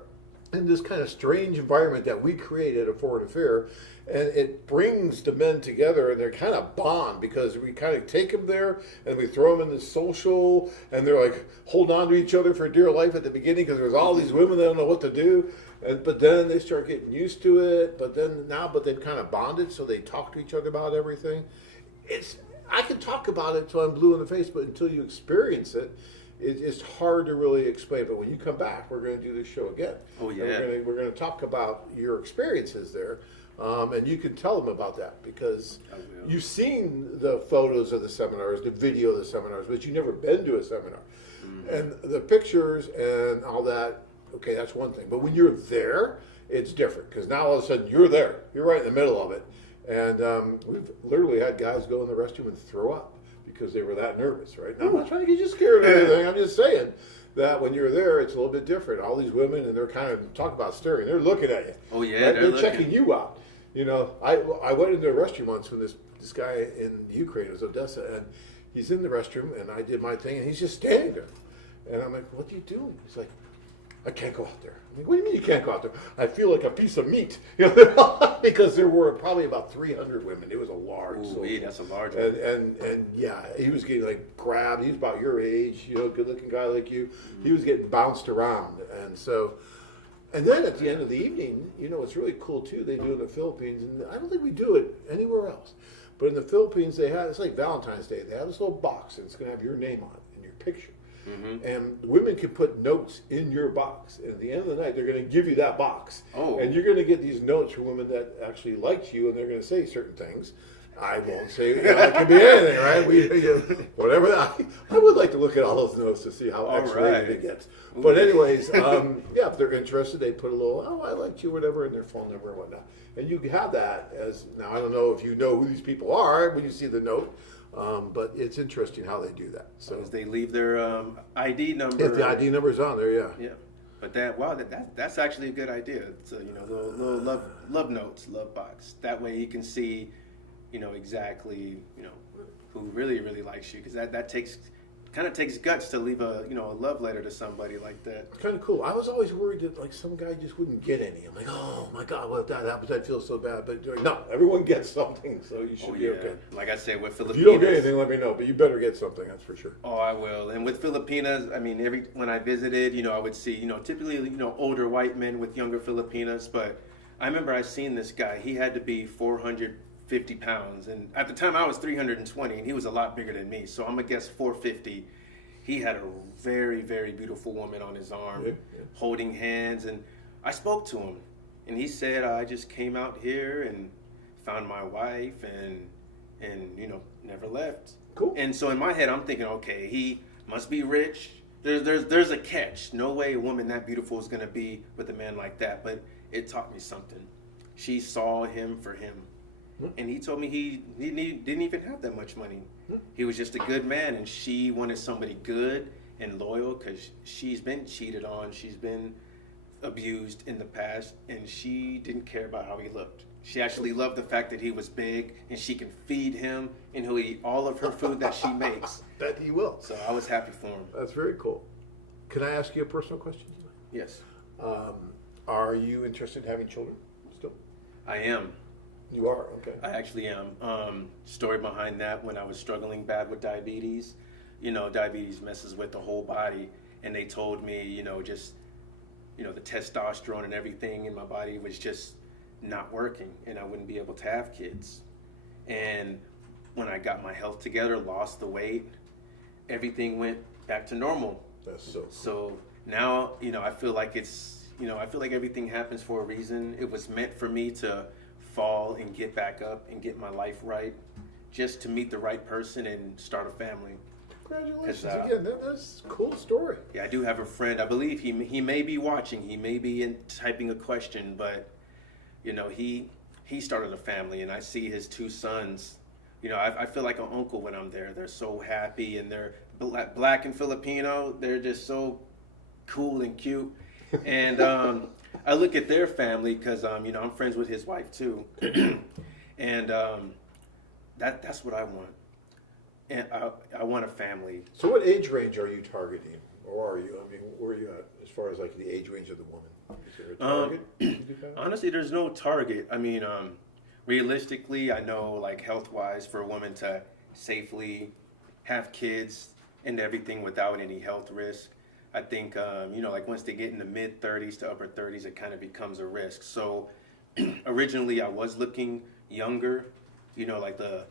in this kind of strange environment that we create at a foreign affair. And it brings the men together, and they're kind of bond because we kind of take them there and we throw them in the social, and they're like holding on to each other for dear life at the beginning because there's all these women that don't know what to do. But then they start getting used to it. But they've kind of bonded, so they talk to each other about everything. I can talk about it till I'm blue in the face, but until you experience it, it's hard to really explain. But when you come back, we're going to do this show again. Oh yeah. And we're going to talk about your experiences there. And you can tell them about that because you've seen the photos of the seminars, the video of the seminars, but you've never been to a seminar. Mm-hmm. And the pictures and all that, okay, that's one thing. But when you're there, it's different because now all of a sudden you're there. You're right in the middle of it. And we've literally had guys go in the restroom and throw up because they were that nervous, right? Now, I'm not trying to get you scared or anything. I'm just saying that when you're there, it's a little bit different. All these women, and they're kind of, talk about staring, they're looking at you. Oh, yeah. Right? They're checking you out. I went into a restroom once when this guy in Ukraine, it was Odessa, and he's in the restroom, and I did my thing, and he's just standing there. And I'm like, what are you doing? He's like, I can't go out there. I'm like, what do you mean you can't go out there? I feel like a piece of meat. Because there were probably about 300 women. It was a large. Ooh, that's a large one. And yeah, he was getting like grabbed. He was about your age, good-looking guy like you. Mm-hmm. He was getting bounced around. And then at the end of the evening, it's really cool too. They do it in the Philippines, and I don't think we do it anywhere else. But in the Philippines, it's like Valentine's Day. They have this little box, and it's going to have your name on it and your picture. Mm-hmm. And women can put notes in your box. And at the end of the night, they're going to give you that box. Oh. And you're going to get these notes from women that actually liked you, and they're going to say certain things. I won't say, it could be anything, right? Whatever. I would like to look at all those notes to see how X-rated it gets. But anyways, if they're interested, they put a little, I liked you, whatever, and their phone number and whatnot. And you have that as, now I don't know if you know who these people are when you see the note, but it's interesting how they do that. So as they leave their ID number. If the ID number's on there, yeah. Yeah. But that's actually a good idea. It's little love notes, love box. That way you can see, exactly, who really, really likes you. Because that takes guts to leave a love letter to somebody like that. It's kind of cool. I was always worried that like some guy just wouldn't get any. I'm like, oh my God, what if that happens? I'd feel so bad. But no, everyone gets something, so you should be okay. Like I said, with Filipinas, if you don't get anything, let me know. But you better get something, that's for sure. Oh, I will. And with Filipinas, I mean, when I visited, I would see, typically, older white men with younger Filipinas. But I remember I seen this guy. He had to be 450 50 pounds. And at the time I was 320 and he was a lot bigger than me. So I'm going to guess 450. He had a very, very beautiful woman on his arm, holding hands. And I spoke to him and he said, I just came out here and found my wife and never left. Cool. And so in my head, I'm thinking, okay, he must be rich. There's a catch. No way a woman that beautiful is going to be with a man like that. But it taught me something. She saw him for him. And he told me he didn't even have that much money. He was just a good man, and she wanted somebody good and loyal because she's been cheated on. She's been abused in the past, and she didn't care about how he looked. She actually loved the fact that he was big, and she can feed him, and he'll eat all of her food that she makes. Bet he will. So I was happy for him. That's very cool. Can I ask you a personal question? Yes. Are you interested in having children still? I am. You are? Okay. I actually am. Story behind that, when I was struggling bad with diabetes, diabetes messes with the whole body. And they told me, the testosterone and everything in my body was just not working and I wouldn't be able to have kids. And when I got my health together, lost the weight, everything went back to normal. That's so cool. So now, I feel like I feel like everything happens for a reason. It was meant for me to fall and get back up and get my life right, just to meet the right person and start a family. Congratulations again. That's a cool story. Yeah, I do have a friend. I believe he may be watching. He may be typing a question, but he started a family, and I see his two sons. I feel like an uncle when I'm there. They're so happy, and they're black and Filipino. They're just so cool and cute. And I look at their family because I'm friends with his wife too, and that's what I want. And I want a family. So what age range are you targeting? Or are you, where are you at as far as like the age range of the woman? Is there a target? Honestly, there's no target. Realistically, I know like health-wise for a woman to safely have kids and everything without any health risk, I think, like once they get in the mid 30s to upper 30s, it kind of becomes a risk. So originally I was looking younger, like the,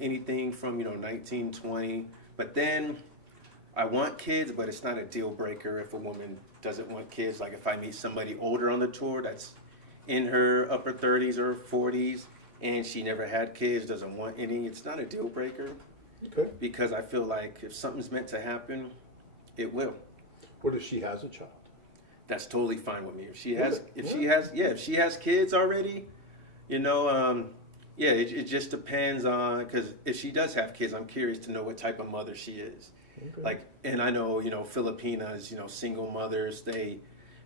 anything from, 19, 20. But then I want kids, but it's not a deal breaker if a woman doesn't want kids. Like if I meet somebody older on the tour that's in her upper 30s or 40s and she never had kids, doesn't want any, it's not a deal breaker. Okay. Because I feel like if something's meant to happen, it will. What if she has a child? That's totally fine with me. If she has kids already, it just depends on, because if she does have kids, I'm curious to know what type of mother she is. Okay. And I know, Filipinas, single mothers, they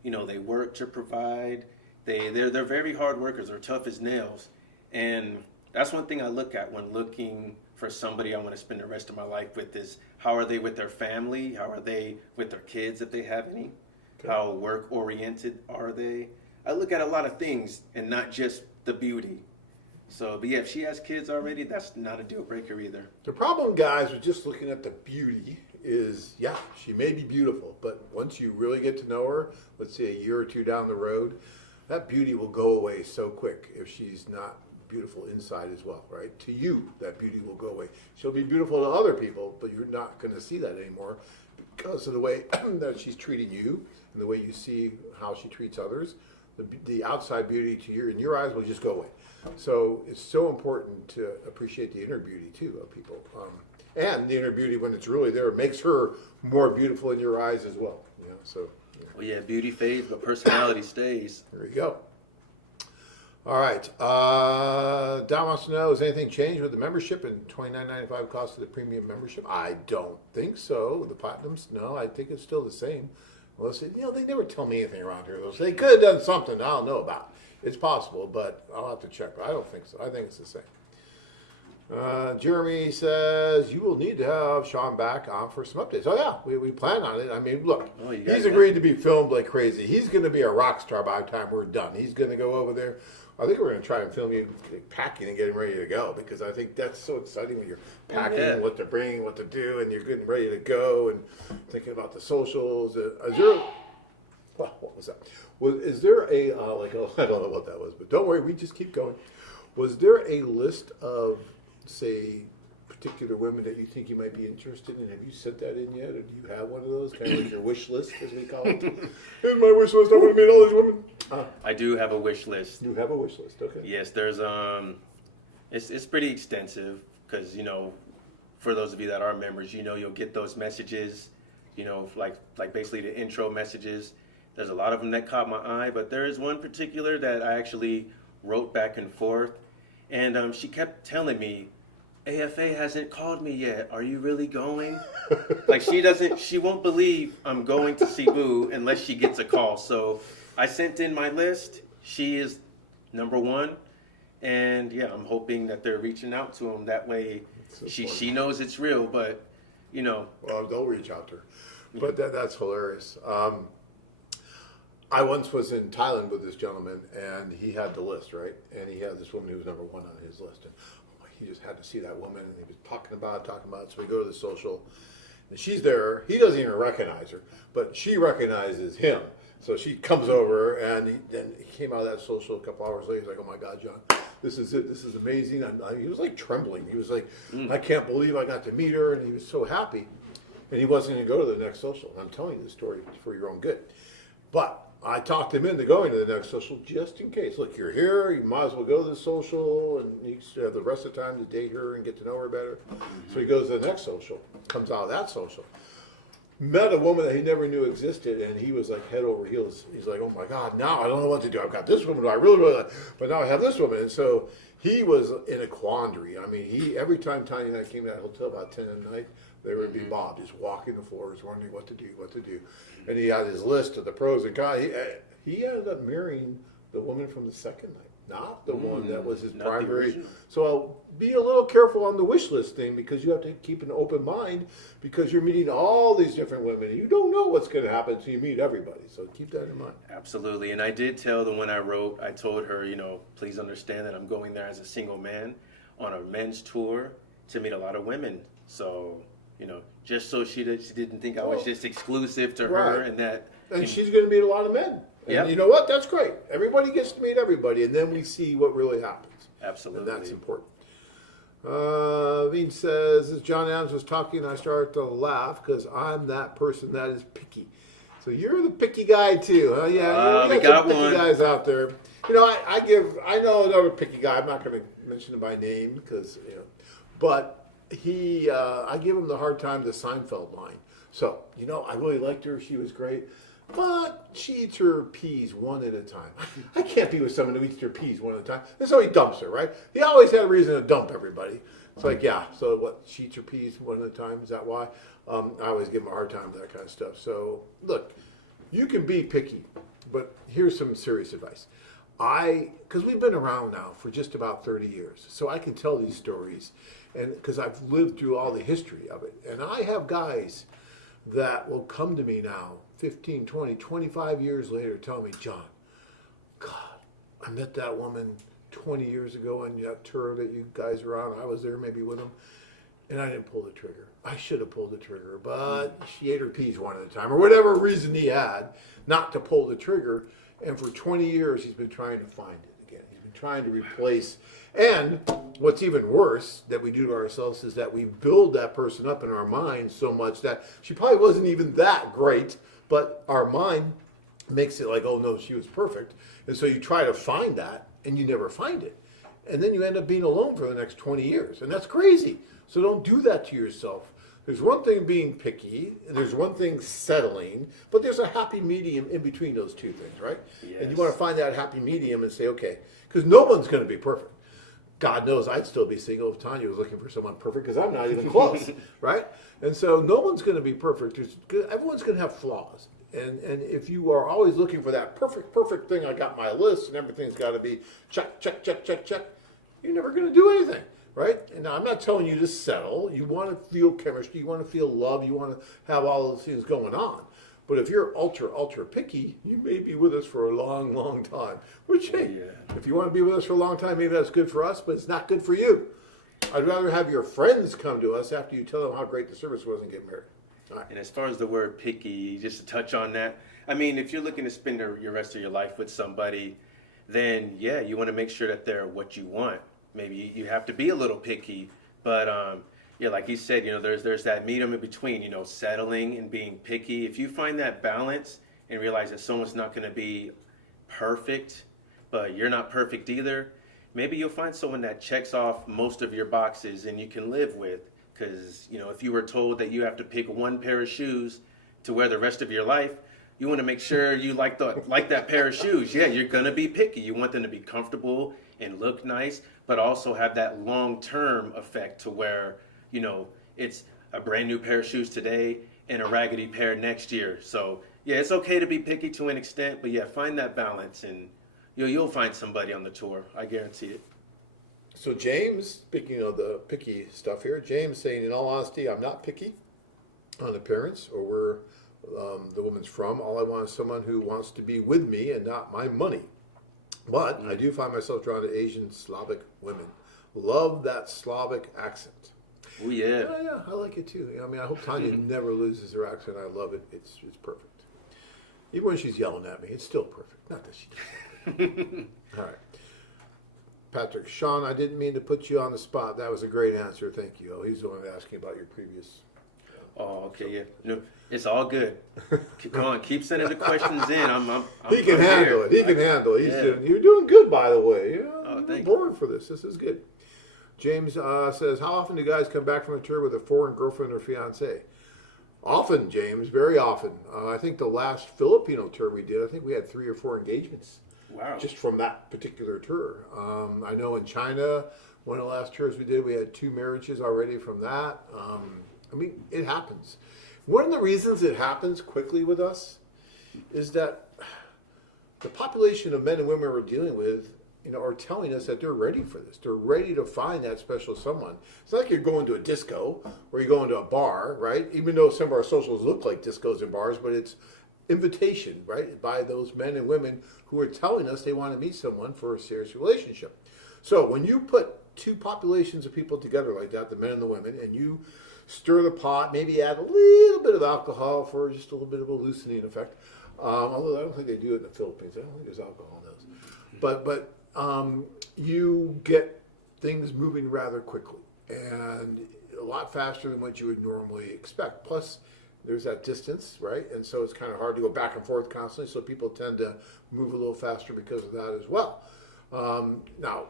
work to provide. They're very hard workers. They're tough as nails. And that's one thing I look at when looking for somebody I want to spend the rest of my life with is how are they with their family? How are they with their kids if they have any? Okay. How work-oriented are they? I look at a lot of things and not just the beauty. So, but yeah, if she has kids already, that's not a deal breaker either. The problem, guys, with just looking at the beauty is, yeah, she may be beautiful, but once you really get to know her, let's say a year or two down the road, that beauty will go away so quick if she's not beautiful inside as well, right? To you, that beauty will go away. She'll be beautiful to other people, but you're not going to see that anymore because of the way that she's treating you and the way you see how she treats others. The outside beauty in your eyes will just go away. So it's so important to appreciate the inner beauty too of people. And the inner beauty, when it's really there, makes her more beautiful in your eyes as well. So. Well, yeah, beauty fades, but personality stays. There you go. All right. Don wants to know, has anything changed with the membership and $29.95 cost of the premium membership? I don't think so. The platinums, no, I think it's still the same. Well, they never tell me anything around here. They could have done something I don't know about. It's possible, but I'll have to check. I don't think so. I think it's the same. Jeremy says, you will need to have Sean back on for some updates. Oh, yeah, we plan on it. Look, he's agreed to be filmed like crazy. He's going to be a rock star by the time we're done. He's going to go over there. I think we're going to try and film you packing and getting ready to go because I think that's so exciting when you're packing, what to bring, what to do, and you're getting ready to go and thinking about the socials. What was that? Is there I don't know what that was, but don't worry, we just keep going. Was there a list of, say, particular women that you think you might be interested in? Have you sent that in yet, or do you have one of those, kind of like your wish list, as we call it? Here's my wish list. I want to meet all these women. I do have a wish list. You have a wish list, okay? Yes, there's it's pretty extensive because for those of you that are members, you'll get those messages, like basically the intro messages. There's a lot of them that caught my eye, but there is one particular that I actually wrote back and forth, and she kept telling me, AFA hasn't called me yet. Are you really going? Like she won't believe I'm going to Cebu unless she gets a call. So I sent in my list. She is number one. And yeah, I'm hoping that they're reaching out to him. That way she knows it's real, but Well, they'll reach out to her. But that's hilarious. I once was in Thailand with this gentleman, and he had the list, right? And he had this woman who was number one on his list. And he just had to see that woman, and he was talking about it. So we go to the social, and she's there. He doesn't even recognize her, but she recognizes him. So she comes over, and then he came out of that social a couple hours later. He's like, "Oh my God, John, this is it. This is amazing." He was like trembling. He was like, "I can't believe I got to meet her," and he was so happy. And he wasn't going to go to the next social. I'm telling you this story for your own good. But I talked him into going to the next social just in case. Look, you're here. You might as well go to the social, and you should have the rest of the time to date her and get to know her better. So he goes to the next social, comes out of that social. Met a woman that he never knew existed, and he was like head over heels. He's like, "Oh my God, now I don't know what to do. I've got this woman, I really, really like, but now I have this woman." And so he was in a quandary. I mean, every time Tanya and I came to that hotel about 10 at night, there would be Bob just walking the floors, wondering what to do. And he had his list of the pros and cons. He ended up marrying the woman from the second night, not the one that was his primary. So be a little careful on the wish list thing, because you have to keep an open mind, because you're meeting all these different women. And you don't know what's going to happen until you meet everybody. So keep that in mind. Absolutely. And I did tell the one I wrote, I told her, please understand that I'm going there as a single man on a men's tour to meet a lot of women. So, just so she didn't think I was just exclusive to her, and that. And she's going to meet a lot of men. And you know what? That's great. Everybody gets to meet everybody, and then we see what really happens. Absolutely. And that's important. Veen says, as John Adams was talking, I started to laugh because I'm that person that is picky. So you're the picky guy too, huh? Yeah, we got some picky guys out there. I know another picky guy. I'm not going to mention him by name because, but I give him the hard time, the Seinfeld line. So, I really liked her. She was great. But she eats her peas one at a time. I can't be with someone who eats their peas one at a time. And so he dumps her, right? He always had a reason to dump everybody. It's like, yeah, so what, she eats her peas one at a time? Is that why? I always give him a hard time with that kind of stuff. So, look, you can be picky, but here's some serious advice. Because we've been around now for just about 30 years, so I can tell these stories, and because I've lived through all the history of it. And I have guys that will come to me now 15, 20, 25 years later, tell me, John, God, I met that woman 20 years ago on that tour that you guys were on. I was there maybe with them, and I didn't pull the trigger. I should have pulled the trigger, but she ate her peas one at a time, or whatever reason he had not to pull the trigger. And for 20 years, he's been trying to find it again. He's been trying to replace. And what's even worse that we do to ourselves is that we build that person up in our mind so much that she probably wasn't even that great, but our mind makes it like, oh no, she was perfect. And so you try to find that, and you never find it. And then you end up being alone for the next 20 years. And that's crazy. So don't do that to yourself. There's one thing being picky, and there's one thing settling, but there's a happy medium in between those two things, right? Yes. And you want to find that happy medium and say, okay, because no one's going to be perfect. God knows I'd still be single if Tanya was looking for someone perfect, because I'm not even close, right? And so no one's going to be perfect. Everyone's going to have flaws. And if you are always looking for that perfect thing, I got my list and everything's got to be check, you're never going to do anything. Right? And now I'm not telling you to settle. You want to feel chemistry. You want to feel love. You want to have all those things going on. But if you're ultra picky, you may be with us for a long time. Which, hey, if you want to be with us for a long time, maybe that's good for us, but it's not good for you. I'd rather have your friends come to us after you tell them how great the service was and get married. All right. And as far as the word picky, just to touch on that, I mean, if you're looking to spend your rest of your life with somebody, then yeah, you want to make sure that they're what you want. Maybe you have to be a little picky, but yeah, like you said, there's that medium in between, settling and being picky. If you find that balance and realize that someone's not going to be perfect, but you're not perfect either, maybe you'll find someone that checks off most of your boxes and you can live with. Because, if you were told that you have to pick one pair of shoes to wear the rest of your life, you want to make sure you like that pair of shoes. Yeah, you're going to be picky. You want them to be comfortable and look nice, but also have that long-term effect to where, it's a brand new pair of shoes today and a raggedy pair next year. So, yeah, it's okay to be picky to an extent, but yeah, find that balance and you'll find somebody on the tour. I guarantee it. So James, speaking of the picky stuff here, James saying, in all honesty, I'm not picky on appearance or where the woman's from. All I want is someone who wants to be with me and not my money. But I do find myself drawn to Asian Slavic women. Love that Slavic accent. Oh, yeah. Yeah, I like it too. I mean, I hope Tanya never loses her accent. I love it. It's perfect. Even when she's yelling at me, it's still perfect. Not that she does. All right. Patrick, Sean, I didn't mean to put you on the spot. That was a great answer. Thank you. Oh, he's the one asking about your previous. Oh, okay, yeah. No, it's all good. Come on, keep sending the questions in. He can handle it. He can handle it. Yeah. You're doing good, by the way. Oh, I'm bored for this. This is good. James says, how often do guys come back from a tour with a foreign girlfriend or fiance? Often, James, very often. I think the last Filipino tour we did, I think we had 3 or 4 engagements. Wow. Just from that particular tour. I know in China, one of the last tours we did, we had 2 marriages already from that. I mean, it happens. One of the reasons it happens quickly with us is that the population of men and women we're dealing with, are telling us that they're ready for this. They're ready to find that special someone. It's not like you're going to a disco or you're going to a bar, right? Even though some of our socials look like discos and bars, but it's invitation, right, by those men and women who are telling us they want to meet someone for a serious relationship. So when you put 2 populations of people together like that, the men and the women, and you stir the pot, maybe add a little bit of alcohol for just a little bit of a loosening effect. Although I don't think they do it in the Philippines. I don't think there's alcohol in those. But you get things moving rather quickly and a lot faster than what you would normally expect. Plus, there's that distance, right? And so it's kind of hard to go back and forth constantly. So people tend to move a little faster because of that as well. Now,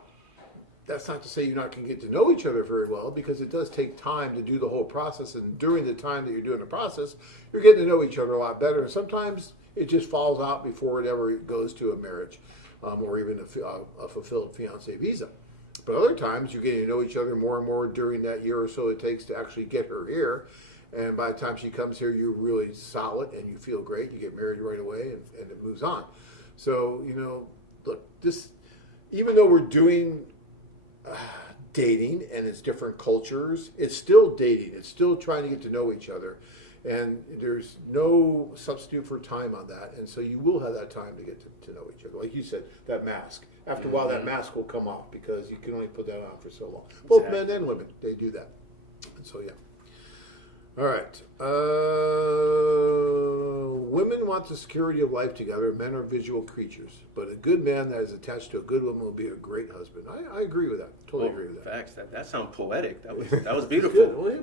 that's not to say you're not going to get to know each other very well, because it does take time to do the whole process. And during the time that you're doing the process, you're getting to know each other a lot better. And sometimes it just falls out before it ever goes to a marriage or even a fulfilled fiancé visa. But other times you're getting to know each other more and more during that year or so it takes to actually get her here. And by the time she comes here, you're really solid and you feel great. You get married right away and it moves on. So, look, this, even though we're doing dating and it's different cultures, it's still dating. It's still trying to get to know each other. And there's no substitute for time on that. And so you will have that time to get to know each other. Like you said, that mask. After a while, that mask will come off because you can only put that on for so long. Both men and women, they do that. And so, yeah. All right. Women want the security of life together. Men are visual creatures. But a good man that is attached to a good woman will be a great husband. I agree with that. Totally agree with that. Facts. That sounds poetic. That was beautiful. Well,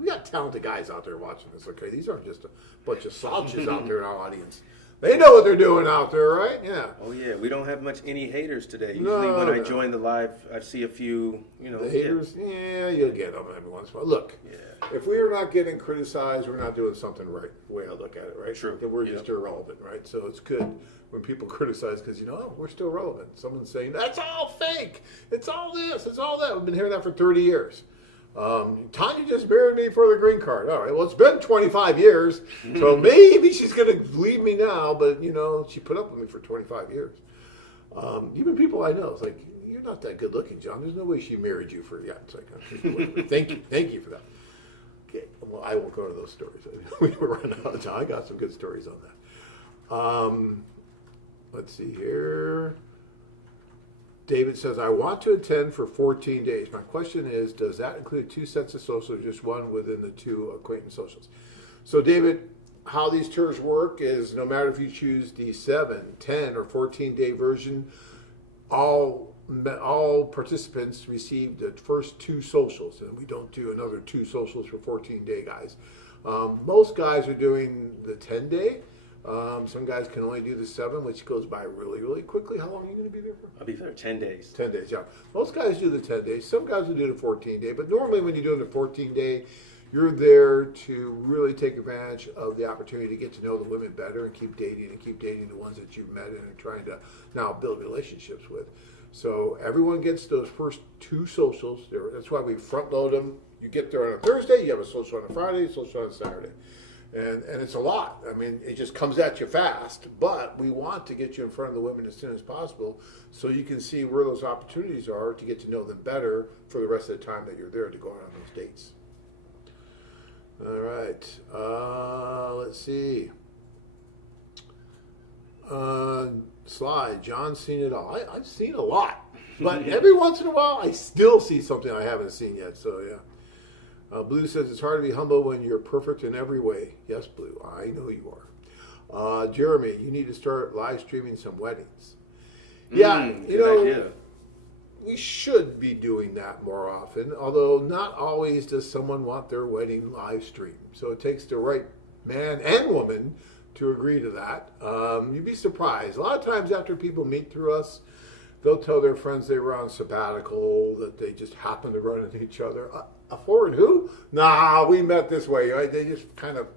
we got talented guys out there watching this. Okay, these aren't just a bunch of slouches out there in our audience. They know what they're doing out there, right? Yeah. Oh yeah, we don't have any haters today. Usually when I join the live, I see a few. The haters. Yeah, you'll get them every once in a while. Look. Yeah. If we are not getting criticized, we're not doing something right, the way I look at it, right? True. That we're just irrelevant, right? So it's good when people criticize because, we're still relevant. Someone's saying, that's all fake. It's all this. It's all that. We've been hearing that for 30 years. Tanya just married me for the green card. All right, well, it's been 25 years, so maybe she's going to leave me now, but, she put up with me for 25 years. Even people I know, it's like, you're not that good looking, John. There's no way she married you for, it's like, thank you for that. Okay, well, I won't go to those stories. We were running out of time. I got some good stories on that. Let's see here. David says, I want to attend for 14 days. My question is, does that include 2 sets of socials or just one within the 2 acquaintance socials? So, David, how these tours work is no matter if you choose the 7, 10, or 14-day version, all participants received the first 2 socials, and we don't do another 2 socials for 14-day guys. Most guys are doing the 10-day. Some guys can only do the 7, which goes by really, really quickly. How long are you going to be there for? I'll be there 10 days. 10 days, yeah. Most guys do the 10 days. Some guys will do the 14-day. But normally when you're doing the 14-day, you're there to really take advantage of the opportunity to get to know the women better and keep dating the ones that you've met and are trying to now build relationships with. So everyone gets those first 2 socials. That's why we front load them. You get there on a Thursday, you have a social on a Friday, social on a Saturday. And it's a lot. I mean, it just comes at you fast, but we want to get you in front of the women as soon as possible so you can see where those opportunities are to get to know them better for the rest of the time that you're there to go on those dates. All right. Let's see. Slide. John's seen it all. I've seen a lot, but every once in a while I still see something I haven't seen yet. So, yeah. Blue says it's hard to be humble when you're perfect in every way. Yes, Blue, I know you are. Jeremy, you need to start live streaming some weddings. Yeah, good idea. We should be doing that more often, although not always does someone want their wedding live streamed. So it takes the right man and woman to agree to that. You'd be surprised. A lot of times after people meet through us, they'll tell their friends they were on sabbatical, that they just happened to run into each other. A foreign who? Nah, we met this way. Right? They just kind of,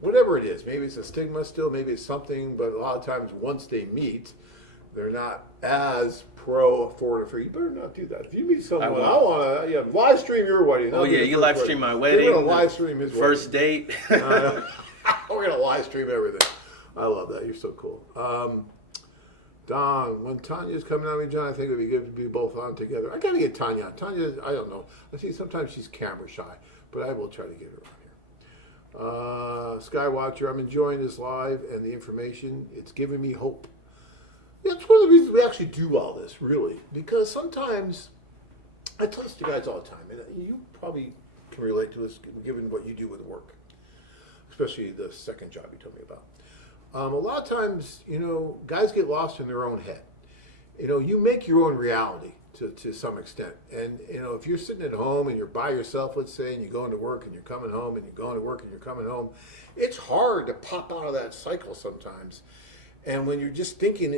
whatever it is. Maybe it's a stigma still, maybe it's something, but a lot of times once they meet, they're not as pro foreign affair. You better not do that. If you meet someone, I want to live stream your wedding. Oh, yeah, you live stream my wedding. You're going to live stream his first date. We're going to live stream everything. I love that. You're so cool. Don, when Tanya's coming on me, John, I think it would be good to be both on together. I got to get Tanya on. Tanya, I don't know. I see sometimes she's camera shy, but I will try to get her on here. Skywatcher, I'm enjoying this live and the information. It's giving me hope. That's one of the reasons we actually do all this, really, because sometimes I tell this to guys all the time, and you probably can relate to this given what you do with work, especially the second job you told me about. A lot of times, guys get lost in their own head. You make your own reality to some extent. And, if you're sitting at home and you're by yourself, let's say, and you're going to work and you're coming home and you're going to work and you're coming home, it's hard to pop out of that cycle sometimes. And when you're just thinking,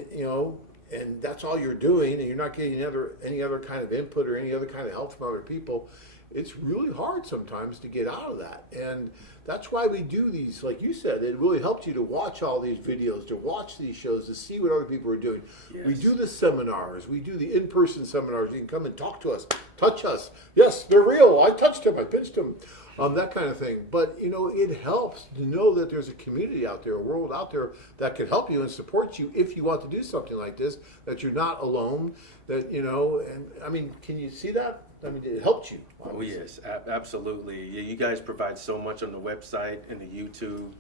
and that's all you're doing and you're not getting any other kind of input or any other kind of help from other people, it's really hard sometimes to get out of that. And that's why we do these, like you said, it really helps you to watch all these videos, to watch these shows, to see what other people are doing. Yes. We do the seminars, we do the in-person seminars. You can come and talk to us, touch us. Yes, they're real. I touched him, I pinched him, that kind of thing. But, it helps to know that there's a community out there, a world out there that can help you and support you if you want to do something like this, that you're not alone, that, and I mean, can you see that? I mean, it helped you. Obviously. Oh, yes, absolutely. You guys provide so much on the website and the YouTube.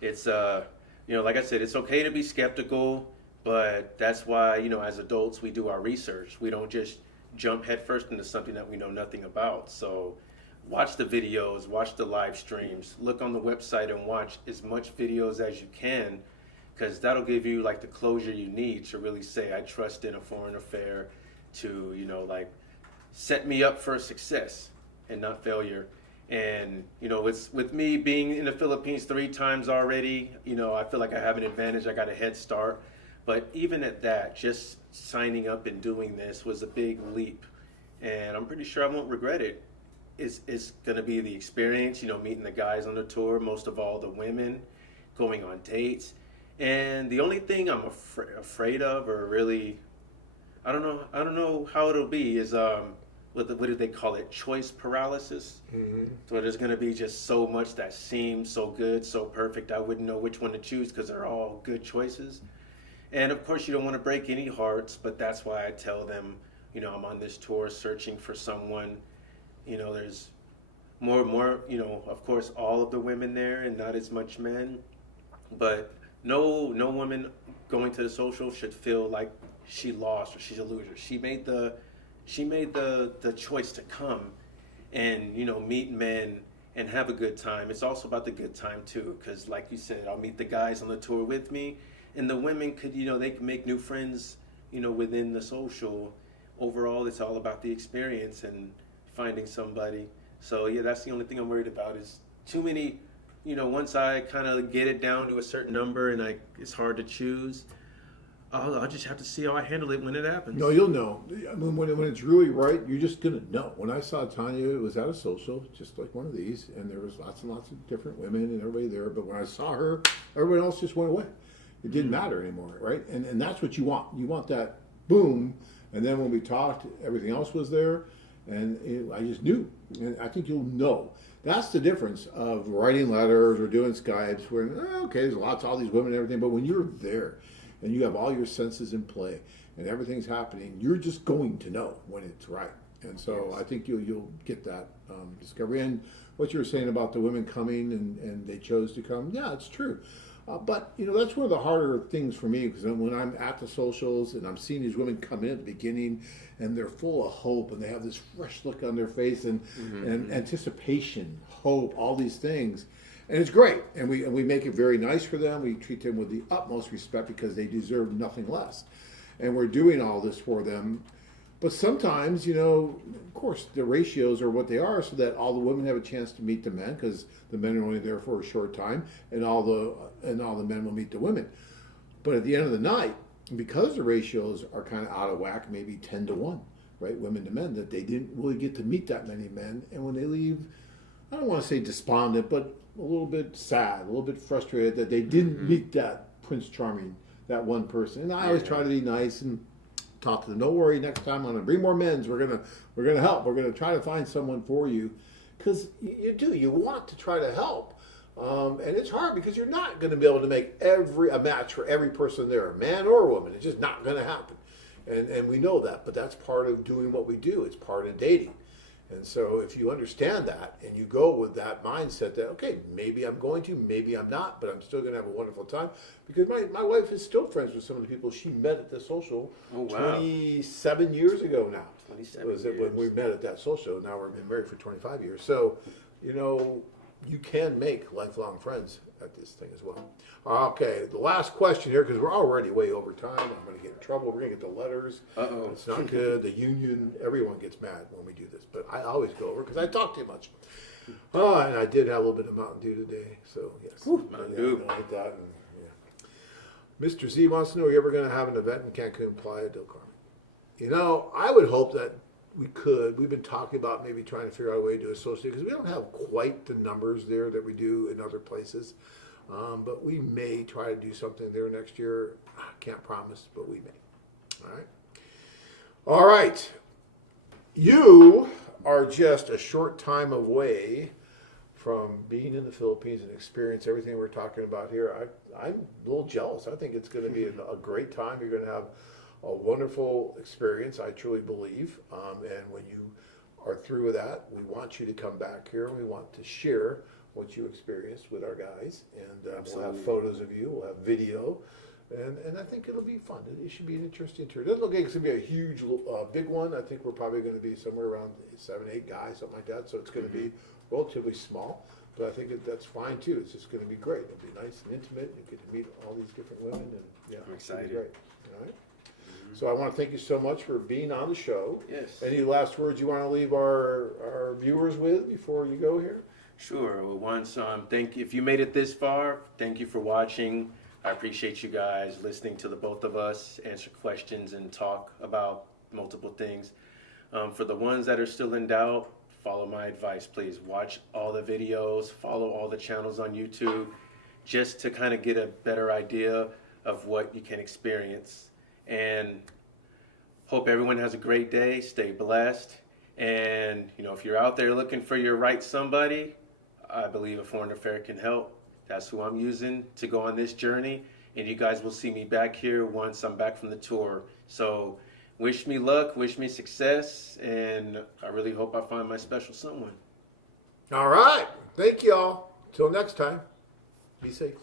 It's, like I said, it's okay to be skeptical, but that's why, as adults, we do our research. We don't just jump headfirst into something that we know nothing about. So watch the videos, watch the live streams, look on the website and watch as much videos as you can, because that'll give you, like, the closure you need to really say, I trust in a foreign affair to, set me up for success and not failure. And, it's with me being in the Philippines 3 times already, I feel like I have an advantage. I got a head start. But even at that, just signing up and doing this was a big leap. And I'm pretty sure I won't regret it. It's going to be the experience, meeting the guys on the tour, most of all the women, going on dates. And the only thing I'm afraid of, or really, I don't know how it'll be, is what do they call it? Choice paralysis. Mm-hmm. So there's going to be just so much that seems so good, so perfect. I wouldn't know which one to choose because they're all good choices. And of course, you don't want to break any hearts, but that's why I tell them, I'm on this tour searching for someone. There's more, of course, all of the women there and not as much men. But no woman going to the social should feel like she lost or she's a loser. She made the choice to come and, meet men and have a good time. It's also about the good time too, because like you said, I'll meet the guys on the tour with me, and the women could, they can make new friends, within the social, overall, it's all about the experience and finding somebody. So yeah, that's the only thing I'm worried about is too many, once I kind of get it down to a certain number and it's hard to choose, I'll just have to see how I handle it when it happens. No, you'll know. I mean, when it's really right, you're just gonna know. When I saw Tanya, it was at a social, just like one of these, and there was lots and lots of different women and everybody there. But when I saw her, everybody else just went away. It didn't matter anymore, right? And that's what you want. You want that boom. And then when we talked, everything else was there, and I just knew. And I think you'll know. That's the difference of writing letters or doing Skypes, where okay, there's all these women and everything, but when you're there and you have all your senses in play and everything's happening, you're just going to know when it's right. And so I think you'll get that discovery. And what you were saying about the women coming and they chose to come, yeah, it's true. But that's one of the harder things for me, because when I'm at the socials and I'm seeing these women come in at the beginning and they're full of hope and they have this fresh look on their face and anticipation, hope, all these things. And it's great, and we make it very nice for them. We treat them with the utmost respect because they deserve nothing less. And we're doing all this for them. But sometimes, of course, the ratios are what they are, so that all the women have a chance to meet the men, because the men are only there for a short time, and all the men will meet the women. But at the end of the night, because the ratios are kind of out of whack, maybe 10-1, right, women to men, that they didn't really get to meet that many men, and when they leave, I don't want to say despondent, but a little bit sad, a little bit frustrated that they didn't meet that Prince Charming, that one person. And I always try to be nice and talk to them. Don't worry, next time I'm gonna bring more men's. We're gonna help. We're gonna try to find someone for you, because you want to try to help, and it's hard because you're not going to be able to make a match for every person there, man or woman. It's just not going to happen, and we know that. But that's part of doing what we do. It's part of dating. And so if you understand that and you go with that mindset that, okay, maybe I'm going to, maybe I'm not, but I'm still going to have a wonderful time, because my wife is still friends with some of the people she met at the social 27 years ago now. 27 years. When we met at that social. Now we've been married for 25 years. So, you can make lifelong friends at this thing as well. Okay, the last question here, because we're already way over time. I'm going to get in trouble. We're going to get the letters. Uh-oh. It's not good. The union, everyone gets mad when we do this. But I always go over because I talk too much. And I did have a little bit of Mountain Dew today. So, yes. Mountain Dew. I like that. And, yeah. Mr. Z wants to know, are you ever going to have an event in Cancun, Playa del Carmen? I would hope that we could. We've been talking about maybe trying to figure out a way to associate, because we don't have quite the numbers there that we do in other places. But we may try to do something there next year. I can't promise, but we may. All right. All right. You are just a short time away from being in the Philippines and experience everything we're talking about here. I'm a little jealous. I think it's going to be a great time. You're going to have a wonderful experience, I truly believe. And when you are through with that, we want you to come back here. We want to share what you experienced with our guys. And we'll have photos of you. We'll have video. And I think it'll be fun. It should be an interesting tour. It doesn't look like it's going to be a huge, big one. I think we're probably going to be somewhere around 7, 8 guys, something like that. So it's going to be relatively small. But I think that's fine, too. It's just going to be great. It'll be nice and intimate. You get to meet all these different women. And yeah, I'm excited. It'll be great. All right. So I want to thank you so much for being on the show. Yes. Any last words you want to leave our viewers with before you go here? Sure. Well, once, if you made it this far, thank you for watching. I appreciate you guys listening to the both of us answer questions and talk about multiple things. For the ones that are still in doubt, follow my advice, please. Watch all the videos, follow all the channels on YouTube, just to kind of get a better idea of what you can experience. And hope everyone has a great day. Stay blessed. And, if you're out there looking for your right somebody, I believe a foreign affair can help. That's who I'm using to go on this journey. And you guys will see me back here once I'm back from the tour. So wish me luck, wish me success, and I really hope I find my special someone. All right. Thank you all. Till next time. Be safe.